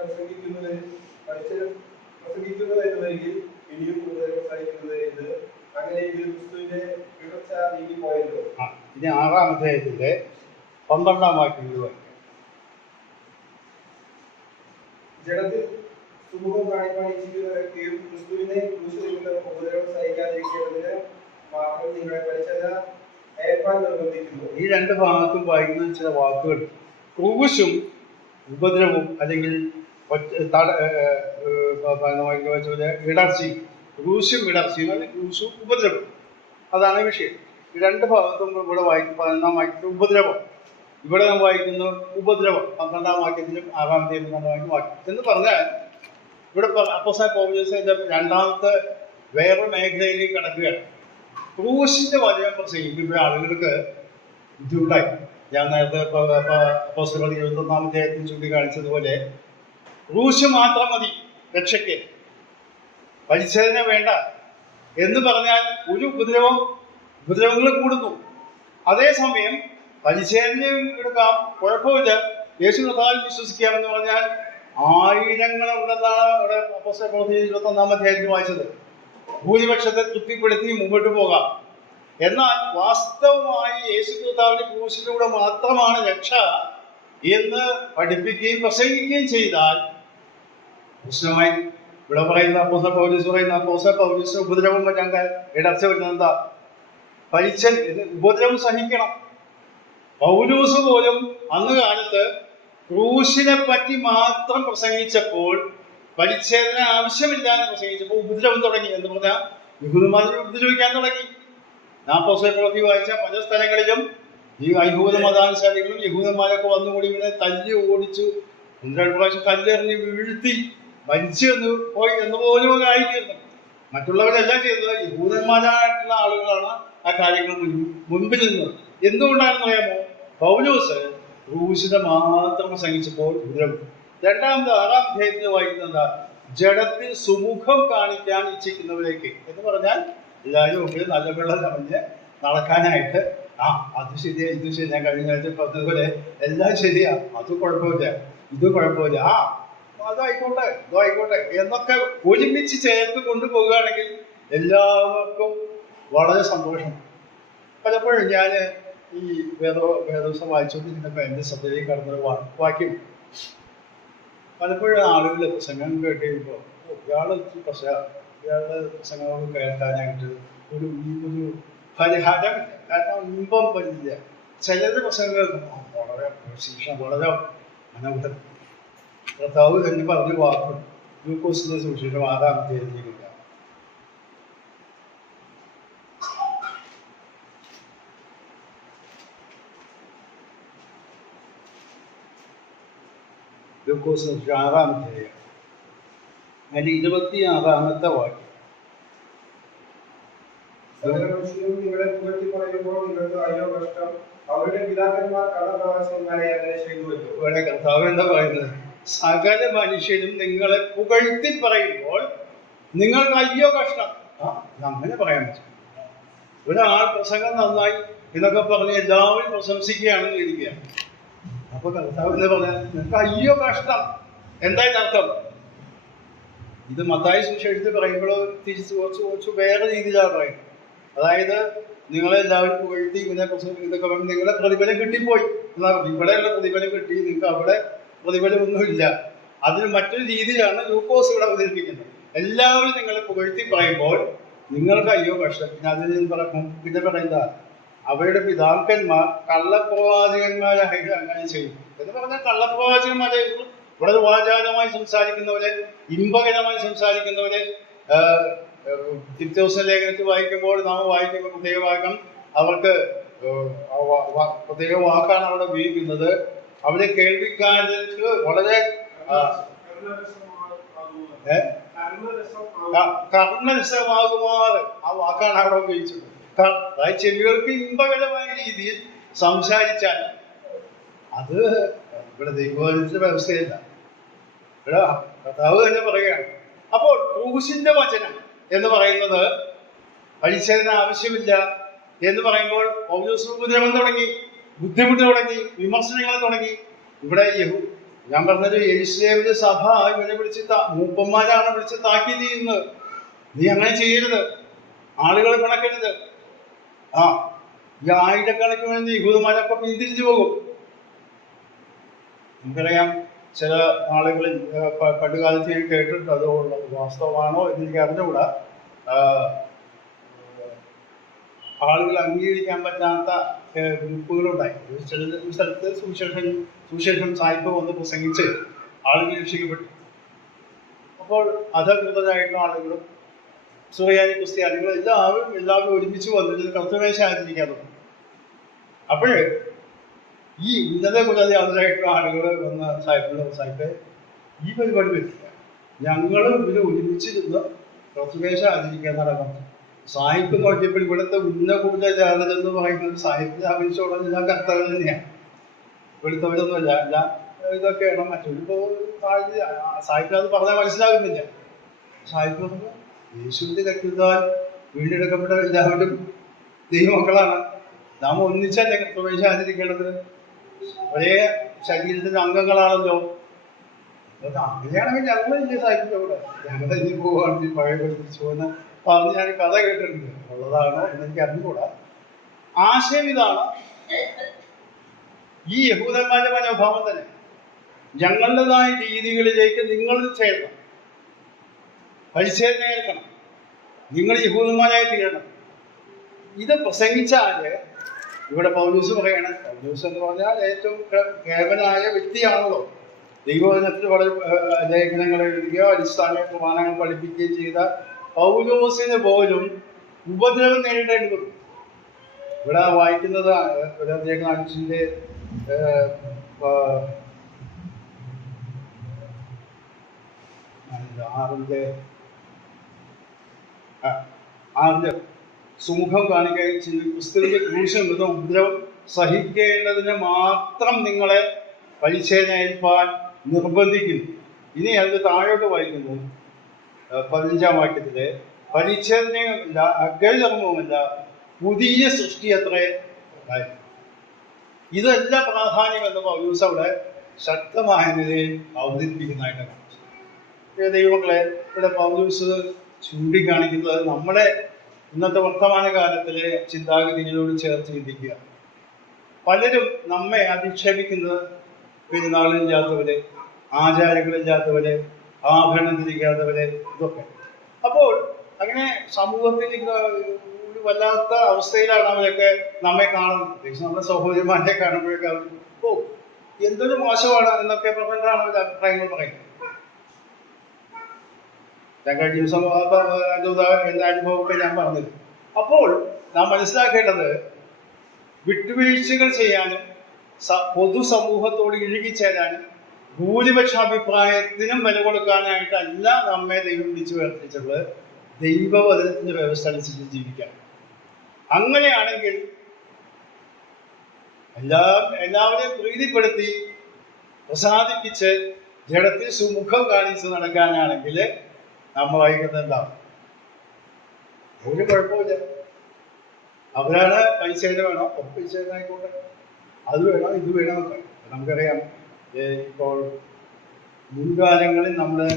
പ്രസംഗിക്കുന്നത് എന്ന് വരികിൽ ഇനിയും കൂടുതൽ സഹിക്കുന്നത് എന്ത്? അങ്ങനെയെങ്കിൽ ക്രിസ്തുവിന്റെ ഇടർച്ച നീങ്ങിപ്പോയല്ലോ. ഇനി 6-ാം അധ്യായത്തിന്റെ 12-ാം വാക്യം വായിക്കാം. ജഡത്തിൽ സുമുഖം കാണിക്കാൻ ഇച്ഛിക്കുന്ന വ്യക്തിയും ക്രിസ്തുവിനെ ക്രൂശിക്കുന്ന ഉപദ്രവം സഹിക്കാതിരിക്കേണ്ടതിന് മാത്രം നിങ്ങളെ പരിശീലന ഏർപ്പാൻ നിർബന്ധിക്കുന്നു. ഈ രണ്ട് ഭാഗത്തും വായിക്കുന്ന ചില വാക്കുകൾ ക്രൂശും ഉപദ്രവവും അല്ലെങ്കിൽ ഇടർച്ചയും, ക്രൂശും ഇടർച്ചയും അല്ലെങ്കിൽ ക്രൂശും ഉപദ്രവം, അതാണ് വിഷയം. ഈ രണ്ട് ഭാഗത്തും ഇവിടെ വായിക്കും. 11-ാം വാക്യത്തിൽ ഉപദ്രവം, ഇവിടെ നാം വായിക്കുന്നു ഉപദ്രവം. 12-ാം വാക്യത്തിലും 6-ാം അധ്യായത്തിലും വാക്യം എന്ന് പറഞ്ഞാൽ ഇവിടെ അപ്പോസ്തലൻ പൗലോസ് രണ്ടാമത്തെ വേറൊരു മേഖലയിലേക്ക് കടക്കുകയാണ്. ക്രൂശിന്റെ വചനം പ്രസംഗിക്കുമ്പോൾ ആളുകൾക്ക് ബുദ്ധിമുട്ടായി. ഞാൻ നേരത്തെ അപ്പോസ്തലൻ 21-ാം അധ്യായത്തിൽ ചൂണ്ടിക്കാണിച്ചതുപോലെ ക്രൂശ് മാത്രം മതി രക്ഷയ്ക്ക്, പരിച്ഛേദന വേണ്ട എന്ന് പറഞ്ഞാൽ ഒരു ഉപദ്രവങ്ങൾ കൂടുന്നു. അതേസമയം പരിച്ഛേദനയും എടുക്കാം, കുഴപ്പമില്ല, യേശു കർത്താവിൽ വിശ്വസിക്കാമെന്ന് പറഞ്ഞാൽ ആയിരങ്ങളുണ്ടെന്നാണ് ഇവിടെ അപ്പോസ്തലൻ 21-ാം അധ്യായത്തിൽ വായിച്ചത്. ഭൂരിപക്ഷത്തെ തൃപ്തിപ്പെടുത്തി മുമ്പോട്ട് പോകാം. എന്നാൽ വാസ്തവമായി യേശു കർത്താവിന്റെ ക്രൂശിലൂടെ മാത്രമാണ് രക്ഷ എന്ന് പഠിപ്പിക്കുകയും പ്രസംഗിക്കുകയും ചെയ്താൽ പ്രശ്നമായി. ഇവിടെ പറയുന്ന അപ്പോസ്തലൻ പൗലോസ് ഉപദ്രവം പറ്റാൻ ഇടർച്ച വരുന്നത് എന്താ? ഉപദ്രവം സഹിക്കണം. പൗലോസ് പോലും അന്ന് കാലത്ത് ക്രൂശിനെ പറ്റി മാത്രം പ്രസംഗിച്ചപ്പോൾ, പരിച്ഛേദന ആവശ്യമില്ലാതെ പ്രസംഗിച്ചപ്പോൾ ഉപദ്രവം തുടങ്ങി. എന്ന് പറഞ്ഞാൽ യഹൂദന്മാരെ ഉപദ്രവിക്കാൻ തുടങ്ങി. ഞാൻ പ്രവൃത്തി വായിച്ച പല സ്ഥലങ്ങളിലും ഈ യഹൂദ മതാനുസാരികളും യഹൂദന്മാരൊക്കെ വന്നുകൂടി ഇങ്ങനെ തല്ലി ഓടിച്ചു, 1-2 പ്രാവശ്യം കല്ലെറിഞ്ഞ് വീഴ്ത്തി മരിച്ചു എന്ന് പോലും ആയിത്തീർന്നു. മറ്റുള്ളവരെല്ലാം ചെയ്തത് യഹൂദന്മാരായിട്ടുള്ള ആളുകളാണ് ആ കാര്യങ്ങൾ മുൻപിൽ നിന്നത്. എന്തുകൊണ്ടാണെന്ന് അറിയാമോ? പൗലോസ് ക്രൂശിനെ മാത്രം പ്രസംഗിച്ചപ്പോൾ ഉപദ്രവം. 6-ാം അധ്യായത്തിൽ വായിക്കുന്നത് ജഡത്തിൽ സുമുഖം കാണിക്കാൻ ഇച്ഛിക്കുന്നവരേക്ക് എന്ന് പറഞ്ഞാൽ എല്ലാവരും മുമ്പിൽ നല്ല വെള്ളം ചമഞ്ഞ് നടക്കാനായിട്ട് അത് ശരിയാ, ഇത് ശരിയാ, കഴിഞ്ഞ ആഴ്ച പറഞ്ഞതുപോലെ എല്ലാം ശരിയാ, അത് കുഴപ്പമില്ല, ഇത് കുഴപ്പമില്ല, അതായിക്കോട്ടെ, ഇതായിക്കോട്ടെ എന്നൊക്കെ ഒരുമിച്ച് ചേർത്ത് കൊണ്ടുപോവുകയാണെങ്കിൽ എല്ലാവർക്കും വളരെ സന്തോഷം. പലപ്പോഴും ഞാൻ ഈ വേദവസം വായിച്ചുകൊണ്ടിരുന്നപ്പോൾ എൻ്റെ ശ്രദ്ധയിൽ കടന്നൊരു വാക്യം, പലപ്പോഴും ആളുകൾ പ്രസംഗം കേട്ട് കഴിയുമ്പോൾ ഇയാളുടെ പ്രസംഗങ്ങൾ കേൾക്കാനായിട്ട് ഒരു പരിഹാരമില്ല. കാരണം ഇമ്പം പറ്റില്ല. ചിലരുടെ പ്രസംഗങ്ങൾ വളരെ ശിക്ഷ, വളരെ അനൗഢം. കർത്താവ് തന്നെ പറഞ്ഞ വാക്കുണ്ട്. ലൂക്കോസിന്റെ സുവിശേഷം 6-ാം അധ്യായത്തിലില്ല. ലൂക്കോസ് 6-ാം അധ്യായം അതിന്റെ 26-ാമത്തെ വാക്യം. നിങ്ങളെ പുകഴ്ത്തി പറയുമ്പോൾ നിങ്ങൾക്ക് അയ്യോ കഷ്ടം, അവരുടെ പിതാക്കന്മാർ കള്ളപ്രവാചകന്മാരെ അങ്ങനെ ചെയ്തുവല്ലോ. ഇവിടെ കർത്താവ് എന്താ പറയുന്നത്? സകല മനുഷ്യരും നിങ്ങളെ പുകഴ്ത്തി പറയുമ്പോൾ നിങ്ങൾക്ക് അയ്യോ കഷ്ടം. അങ്ങനെ പറയാൻ പറ്റും. ഒരാൾ പ്രസംഗം നന്നായി എന്നൊക്കെ പറഞ്ഞ് എല്ലാവരും പ്രശംസിക്കുകയാണെന്ന് ഇരിക്കുകയാണ്. അപ്പൊ കർത്താവ് എന്താ പറഞ്ഞാൽ നിങ്ങൾക്ക് അയ്യോ കഷ്ടം. എന്തായാലും അർത്ഥം ഇത് മത്തായി സുവിശേഷത്തിൽ പറയുമ്പോൾ തിരിച്ച് കുറച്ച് വേറെ രീതിയിലാണ് പറയുന്നത്. അതായത് നിങ്ങളെല്ലാവരും പുകഴ്ത്തി ഇതൊക്കെ നിങ്ങളെ പ്രതിഫലം കിട്ടിപ്പോയി എന്നാ. ഇവിടെയുള്ള പ്രതിഫലം കിട്ടി, നിങ്ങൾക്ക് അവിടെ പ്രതിഫലം ഒന്നുമില്ല. അതിന് മറ്റൊരു രീതിയിലാണ് ലൂക്കോസ് ഇവിടെ അവതരിപ്പിക്കുന്നത്. എല്ലാവരും നിങ്ങളെ പുകഴ്ത്തി പറയുമ്പോൾ നിങ്ങൾക്ക് അയ്യോ കഷ്ടം. പിന്നെ അതിൽ പിന്നെ പറയുന്നത് അവരുടെ പിതാക്കന്മാർ കള്ളപ്രവാചകന്മാരായിട്ട് അങ്ങനെ ചെയ്തു എന്ന് പറഞ്ഞാൽ കള്ളപ്രവാചകന്മാരെ വളരെ വാചാലമായി സംസാരിക്കുന്നവരെ, ഇമ്പകരമായി സംസാരിക്കുന്നവരെ, തിരുത്തോസ ലേഖനത്തിൽ വായിക്കുമ്പോൾ നാം വായിക്കുമ്പോൾ പ്രത്യേക വാക്യം അവർക്ക് പ്രത്യേക വാക്കാണ് അവിടെ ഉപയോഗിക്കുന്നത്. അവരെ കേൾവിക്കാർക്ക് വളരെ കർമ്മരസമാകുമാർ ആ വാക്കാണ് അവിടെ ഉപയോഗിച്ചത്. അതായത് ചെവികൾക്ക് ഇമ്പകരമായ രീതിയിൽ സംസാരിച്ചാൽ അത് ഇവിടെ ദൈവത്തിന്റെ വ്യവസ്ഥയല്ല. ഇവിടെ കർത്താവ് തന്നെ പറയുകയാണ്. അപ്പോൾ ക്രൂശിന്റെ വചനം എന്ന് പറയുന്നത് പരിച്ഛേദന ആവശ്യമില്ല എന്ന് പറയുമ്പോൾ പൗലോസ് ഉപദ്രവം തുടങ്ങി, ബുദ്ധിമുട്ട് തുടങ്ങി, വിമർശനങ്ങൾ തുടങ്ങി. ഇവിടെ ഞാൻ പറഞ്ഞത് യെരൂശലേമിലെ സഭ ഇവരെ വിളിച്ച് മൂപ്പന്മാരാണ് വിളിച്ച് താക്കീത് ചെയ്യുന്നത്. നീ അങ്ങനെ ചെയ്യരുത്, ആളുകളെ കണക്കരുത്. ഈ ആയിരക്കണക്കിന് വേണ്ടി യഹൂദന്മാരൊക്കെ പിന്തിരിച്ചു പോകും. നമുക്കറിയാം, ചില ആളുകളിൽ പണ്ടുകാലത്ത് ഞാൻ കേട്ടിട്ടുണ്ട്, അത് വാസ്തവമാണോ എന്ന് എനിക്ക് അറിഞ്ഞുകൂടാ. ആളുകൾ അംഗീകരിക്കാൻ പറ്റാത്ത ഗ്രൂപ്പുകളുണ്ടായി. ചില സ്ഥലത്ത് സുശേഷം സാഹിബ് വന്ന് പ്രസംഗിച്ച് ആളുകൾ രക്ഷിക്കപ്പെട്ടു. അപ്പോൾ അധകൃതരായിട്ടുള്ള ആളുകളും സുറിയാനി ക്രിസ്ത്യാനികളും എല്ലാവരും ഒരുമിച്ച് വന്നിട്ട് കർത്തവേശം ആചരിക്കാൻ തുടങ്ങി. അപ്പോൾ ഈ ഉന്നതകുലതയായിട്ടുള്ള ആളുകൾ വന്ന സാഹിബ് ഈ പരിപാടി പറ്റില്ല, ഞങ്ങളും ഇവര് ഒരുമിച്ചിരുന്ന് കർത്തവേശം ആചരിക്കാൻ നടക്കണം. സാഹിബ് നോക്കിയപ്പോൾ ഇവിടുത്തെ ഉന്നകുല ജാതക എന്ന് പറയുന്നത് സാഹിബിനെ ആവശ്യമുള്ള എല്ലാം കർത്തവ്യം തന്നെയാണ്. ഇവിടുത്തവരൊന്നുമല്ല, എല്ലാം ഇതൊക്കെയാണ്. മറ്റൊരു സാഹിബ് അത് പറഞ്ഞാൽ മനസ്സിലാകുന്നില്ല. സാഹിബ് പറഞ്ഞു, യേശുവിന്റെ രക്തത്താൽ വീണ്ടെടുക്കപ്പെട്ട എല്ലാവരും ദൈവമക്കളാണ്, നാം ഒന്നിച്ചല്ലേ കർത്തവേശം ആചരിക്കേണ്ടത്, ഒരേ ശരീരത്തിന്റെ അംഗങ്ങളാണല്ലോ. അങ്ങനെയാണെങ്കിൽ ഞങ്ങളില്ലേ സാഹിബിന്റെ കൂടെ, ഞങ്ങൾ ഇനി പോവുകയാണെങ്കിൽ പഴയ തിരിച്ചു പോകുന്ന പറഞ്ഞ് ഞാൻ കഥ കേട്ടിട്ടുണ്ട്. ഉള്ളതാണോ എന്ന് എനിക്ക് അറിഞ്ഞുകൂടാ. ആശയം ഇതാണ്, ഈ യഹൂദന്മാരുടെ മനോഭാവം തന്നെ. ഞങ്ങളുടേതായ രീതികളിലേക്ക് നിങ്ങൾ ചേരണം, പരിച്ഛേദന ഏൽക്കണം, നിങ്ങൾ യഹൂദന്മാരായി തീരണം. ഇത് പ്രസംഗിച്ചാല് ഇവിടെ പൗലൂസ് പറയണം. പൗലൂസ് എന്ന് പറഞ്ഞാൽ ഏറ്റവും കേവനായ വ്യക്തിയാണല്ലോ. ദൈവവചനത്തിൽ വളരെ ലേഖനങ്ങൾ എഴുതുകയോ അടിസ്ഥാന പ്രമാണങ്ങൾ പഠിപ്പിക്കുകയും ചെയ്ത പൗലോസിന് പോലും ഉപദ്രവം നേരിടേണ്ടി വന്നു. ഇവിടെ വായിക്കുന്നത് ലേഖനാംശിന്റെ 6 സുമുഖം കാണിക്കുകയും ചെയ്തു. ക്രിസ്തുവിന്റെ ക്രൂശം എന്ന ഉപദ്രവം സഹിക്കേണ്ടതിന് മാത്രം നിങ്ങളെ പരിച്ഛേദന ഏൽപ്പാൻ നിർബന്ധിക്കുന്നു. ഇനി അത് താഴോട്ട് വായിക്കുന്നു 15-ാം വാക്യത്തില്, പരിച്ഛേദനയുമില്ല, അഗ്രചർമ്മവുമില്ല, പുതിയ സൃഷ്ടി അത്രേ. ഇതെല്ലാം പ്രാധാന്യം എന്ന് പൗലോസ് അവിടെ ശക്തമായ നിലയിൽ അവതരിപ്പിക്കുന്നതായിട്ട് കാണിച്ചു. ദൈവങ്ങളെ, ഇവിടെ പൗലോസ് ചൂണ്ടിക്കാണിക്കുന്നത് നമ്മുടെ ഇന്നത്തെ വർത്തമാന കാലത്തിലെ ചിന്താഗതികളോട് ചേർത്ത് ചിന്തിക്കുക. പലരും നമ്മെ അധിക്ഷേപിക്കുന്നത് പെരുന്നാളില്ലാത്തവര്, ആചാരങ്ങളില്ലാത്തവര്, ആഭരണം ധരിക്കാത്തവര്, ഇതൊക്കെ. അപ്പോൾ അങ്ങനെ സമൂഹത്തിൽ ഒരു വല്ലാത്ത അവസ്ഥയിലാണ് അവരൊക്കെ നമ്മെ കാണുന്നത്. പ്രത്യേകിച്ച് നമ്മുടെ സഹോദരിമാരെ കാണുമ്പോഴൊക്കെ അവർ എന്തൊരു മോശമാണ് എന്നൊക്കെ പറഞ്ഞിട്ടാണ് അവർ അഭിപ്രായങ്ങൾ പറയുന്നത്. ഞാൻ കഴിഞ്ഞ ദിവസം എൻ്റെ അനുഭവമൊക്കെ ഞാൻ പറഞ്ഞത്. അപ്പോൾ നാം മനസ്സിലാക്കേണ്ടത്, വിട്ടുവീഴ്ചകൾ ചെയ്യാനും പൊതുസമൂഹത്തോട് ഇഴുകിച്ചേരാനും ഭൂരിപക്ഷ അഭിപ്രായത്തിനും വില കൊടുക്കാനായിട്ടല്ല നമ്മെ ദൈവം വിളിച്ചു വേർതിരിച്ചുള്ളത്. ദൈവവചനത്തിന്റെ വ്യവസ്ഥ അനുസരിച്ച് ജീവിക്കാം. അങ്ങനെയാണെങ്കിൽ എല്ലാവരെയും പ്രീതിപ്പെടുത്തി പ്രസാദിപ്പിച്ച് ജഡത്തിൽ സുമുഖം കാണിച്ച് നടക്കാനാണെങ്കിൽ നമ്മൾ വായിക്കുന്നത് എന്താണ്? ഒരു കുഴപ്പമില്ല. അവരാണ് പരിച്ഛേദന വേണോ, പരിച്ഛേദന ആയിക്കോട്ടെ, അത് വേണം ഇത് വേണമെന്നൊക്കെ നമുക്കറിയാം. ഇപ്പോൾ മുൻകാലങ്ങളിൽ നമ്മുടെ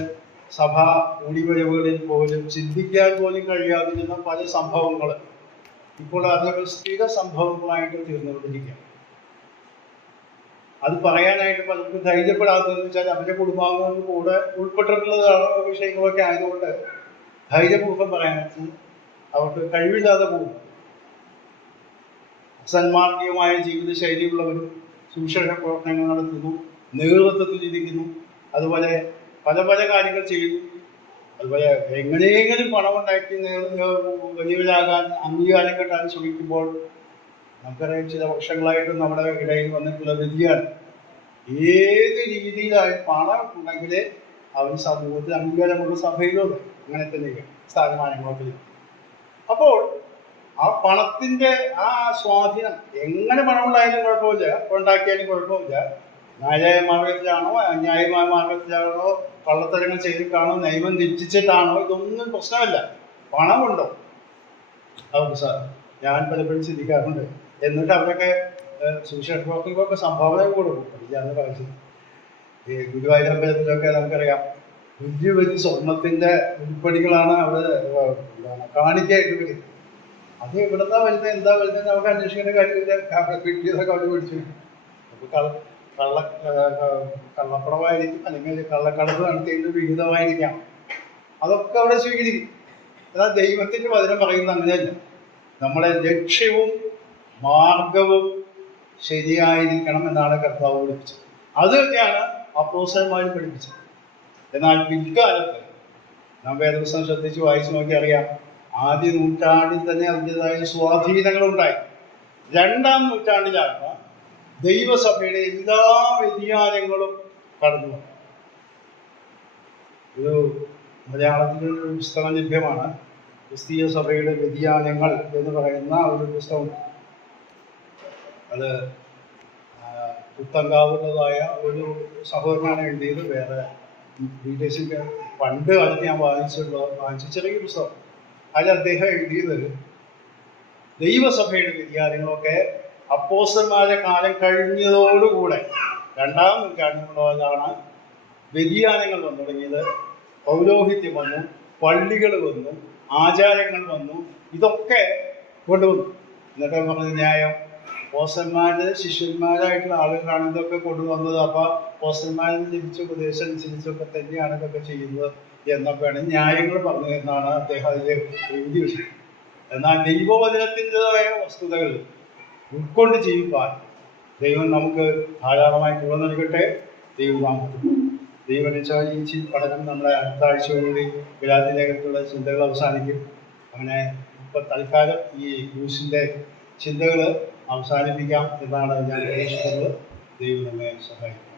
സഭാ കൂടിവരവുകളിൽ പോലും ചിന്തിക്കാൻ പോലും കഴിയാതിരുന്ന പല സംഭവങ്ങൾ ഇപ്പോൾ അതൊരു സ്ഥിര സംഭവങ്ങളായിട്ട് തീർന്നുകൊണ്ടിരിക്കുകയാണ്. അത് പറയാനായിട്ട് പലർക്കും ധൈര്യപ്പെടാത്തതെന്ന് വെച്ചാൽ അവരുടെ കുടുംബാംഗങ്ങൾ കൂടെ ഉൾപ്പെട്ടിട്ടുള്ളതാണ് വിഷയങ്ങളൊക്കെ ആയതുകൊണ്ട് ധൈര്യപൂർവ്വം പറയാനായിട്ട് അവർക്ക് കഴിവില്ലാതെ പോകും. സന്മാർഗീയമായ ജീവിതശൈലിയുള്ളവരും സുവിശേഷ പ്രവർത്തനങ്ങൾ നടത്തുന്നു, നേതൃത്വത്തിൽ ഇരിക്കുന്നു, അതുപോലെ പല പല കാര്യങ്ങൾ ചെയ്യുന്നു. അതുപോലെ എങ്ങനെയെങ്കിലും പണം ഉണ്ടാക്കി വലിയവരാകാൻ അംഗീകാരം കിട്ടാൻ ശ്രമിക്കുമ്പോൾ നമുക്കറിയാം ചില വർഷങ്ങളായിട്ടും നമ്മുടെ ഇടയിൽ വന്നിട്ടുള്ള വ്യതിയാനം. ഏത് രീതിയിലായി പണം ഉണ്ടെങ്കിൽ അവൻ സമൂഹത്തിൽ അംഗീകാരമുള്ള സഭയിലുണ്ട്, അങ്ങനെ തന്നെ സ്ഥാനമാനങ്ങളൊക്കെ. അപ്പോൾ ആ പണത്തിന്റെ ആ സ്വാധീനം, എങ്ങനെ പണം ഉണ്ടായാലും കുഴപ്പമില്ല, ഉണ്ടാക്കിയാലും കുഴപ്പമില്ല, ന്യായമായ മാർഗത്തിലാണോ അന്യായമായ മാർഗത്തിലാണോ, കള്ളത്തരങ്ങൾ ചെയ്തിട്ടാണോ, നിയമം തെറ്റിച്ചിട്ടാണോ, ഇതൊന്നും പ്രശ്നമല്ല. പണമുണ്ടോ അവർക്ക് സാർ, ഞാൻ പലപ്പോഴും ചിന്തിക്കാറുണ്ട്. എന്നിട്ട് അവരൊക്കെ സുവിശേഷ പ്രവർത്തകർക്കൊക്കെ സംഭാവന കൊടുക്കും. എനിക്കന്ന് കാണിച്ചു ഈ ഗുരുവായൂരമ്പലത്തിലൊക്കെ നമുക്കറിയാം വലിയ വലിയ സ്വർണത്തിന്റെ ഉരുപ്പടികളാണ് അവിടെ കാണിക്കായിട്ട് വരുന്നത്. അത് എവിടുന്നാ വരുന്നത്, എന്താ വരുന്നത് നമുക്ക് അന്വേഷിക്കേണ്ട കാര്യമില്ല, കിട്ടിയതൊക്കെ അവർ മേടിച്ചു. അപ്പോൾ കള്ളപ്പണമായിരിക്കും, അല്ലെങ്കിൽ കള്ളക്കടത്ത് നടത്തിയതിൻ്റെ വിഹിതമായിരിക്കാം, അതൊക്കെ അവിടെ സ്വീകരിക്കും. എന്നാൽ ദൈവത്തിൻ്റെ വചനം പറയുന്നത് അങ്ങനെയല്ല. നമ്മളെ ലക്ഷ്യവും മാർഗവും ശരിയായിരിക്കണം എന്നാണ് കർത്താവ് പഠിപ്പിച്ചത്. അത് തന്നെയാണ് അപ്പോസ്തലന്മാർ പഠിപ്പിച്ചത്. എന്നാൽ പിൽക്കാലത്ത് നാം വേദപുസ്തകം ശ്രദ്ധിച്ച് വായിച്ചു നോക്കി അറിയാം, ആദ്യ നൂറ്റാണ്ടിൽ തന്നെ അതിൻ്റെതായ സ്വാധീനങ്ങളുണ്ടായി. 2-ാം നൂറ്റാണ്ടിലാണ് ദൈവസഭയുടെ എല്ലാ വ്യതിയാനങ്ങളും കടന്നു വന്നു. ഒരു മലയാളത്തിലൊരു പുസ്തകം ലഭ്യമാണ്, ക്രിസ്തീയ സഭയുടെ വ്യതിയാനങ്ങൾ എന്ന് പറയുന്ന ഒരു പുസ്തകം. അത് പുത്തങ്കാവുള്ളതായ ഒരു സഹോദരനാണ് എഴുതിയത്. വേറെ ഡീറ്റെയിൽസിൻ്റെ പണ്ട് കാലത്ത് ഞാൻ വായിച്ച ചെറിയ പുസ്തകം. അതിൽ അദ്ദേഹം എഴുതിയത് ദൈവസഭയുടെ വ്യതിയാനങ്ങളൊക്കെ അപ്പോസ്തലന്മാരുടെ കാലം കഴിഞ്ഞതോടുകൂടെ 2-ാം നൂറ്റാണ്ടിലുള്ളതാണ് വ്യതിയാനങ്ങൾ വന്നു തുടങ്ങിയത്. പൗരോഹിത്യം വന്നു, പള്ളികൾ വന്നു, ആചാരങ്ങൾ വന്നു, ഇതൊക്കെ കൊണ്ടുവന്നു. എന്നിട്ട് പറഞ്ഞത് ന്യായം, അപ്പോസ്തലന്മാരുടെ ശിഷ്യന്മാരായിട്ടുള്ള ആളുകളാണ് ഇതൊക്കെ കൊണ്ടുവന്നത്. അപ്പോൾ അപ്പോസ്തലന്മാരിൽ നിന്ന് ലഭിച്ച ഉപദേശം അനുസരിച്ചൊക്കെ തന്നെയാണ് ഇതൊക്കെ ചെയ്യുന്നത് എന്നൊക്കെയാണ് ന്യായങ്ങൾ പറഞ്ഞു എന്നാണ് അദ്ദേഹം അതിൽ എഴുതി വെച്ചത്. എന്നാൽ ദൈവവചനത്തിൻ്റെതായ വസ്തുതകൾ ഉൾക്കൊണ്ട് ജീവിക്കാൻ ദൈവം നമുക്ക് ധാരാളമായി തുറ നൽകട്ടെ. ദൈവം ഈ പഠനം നമ്മുടെ അടുത്ത ആഴ്ചയോടുകൂടി ഗലാത്യലേഖനത്തിലുള്ള ചിന്തകൾ അവസാനിക്കും. അങ്ങനെ ഇപ്പം തൽക്കാലം ഈ ക്രൂസിൻ്റെ ചിന്തകൾ അവസാനിപ്പിക്കാം എന്നാണ് ഞാൻ പ്രതീക്ഷിക്കുന്നത്. ദൈവം നമ്മെ സഹായിക്കും.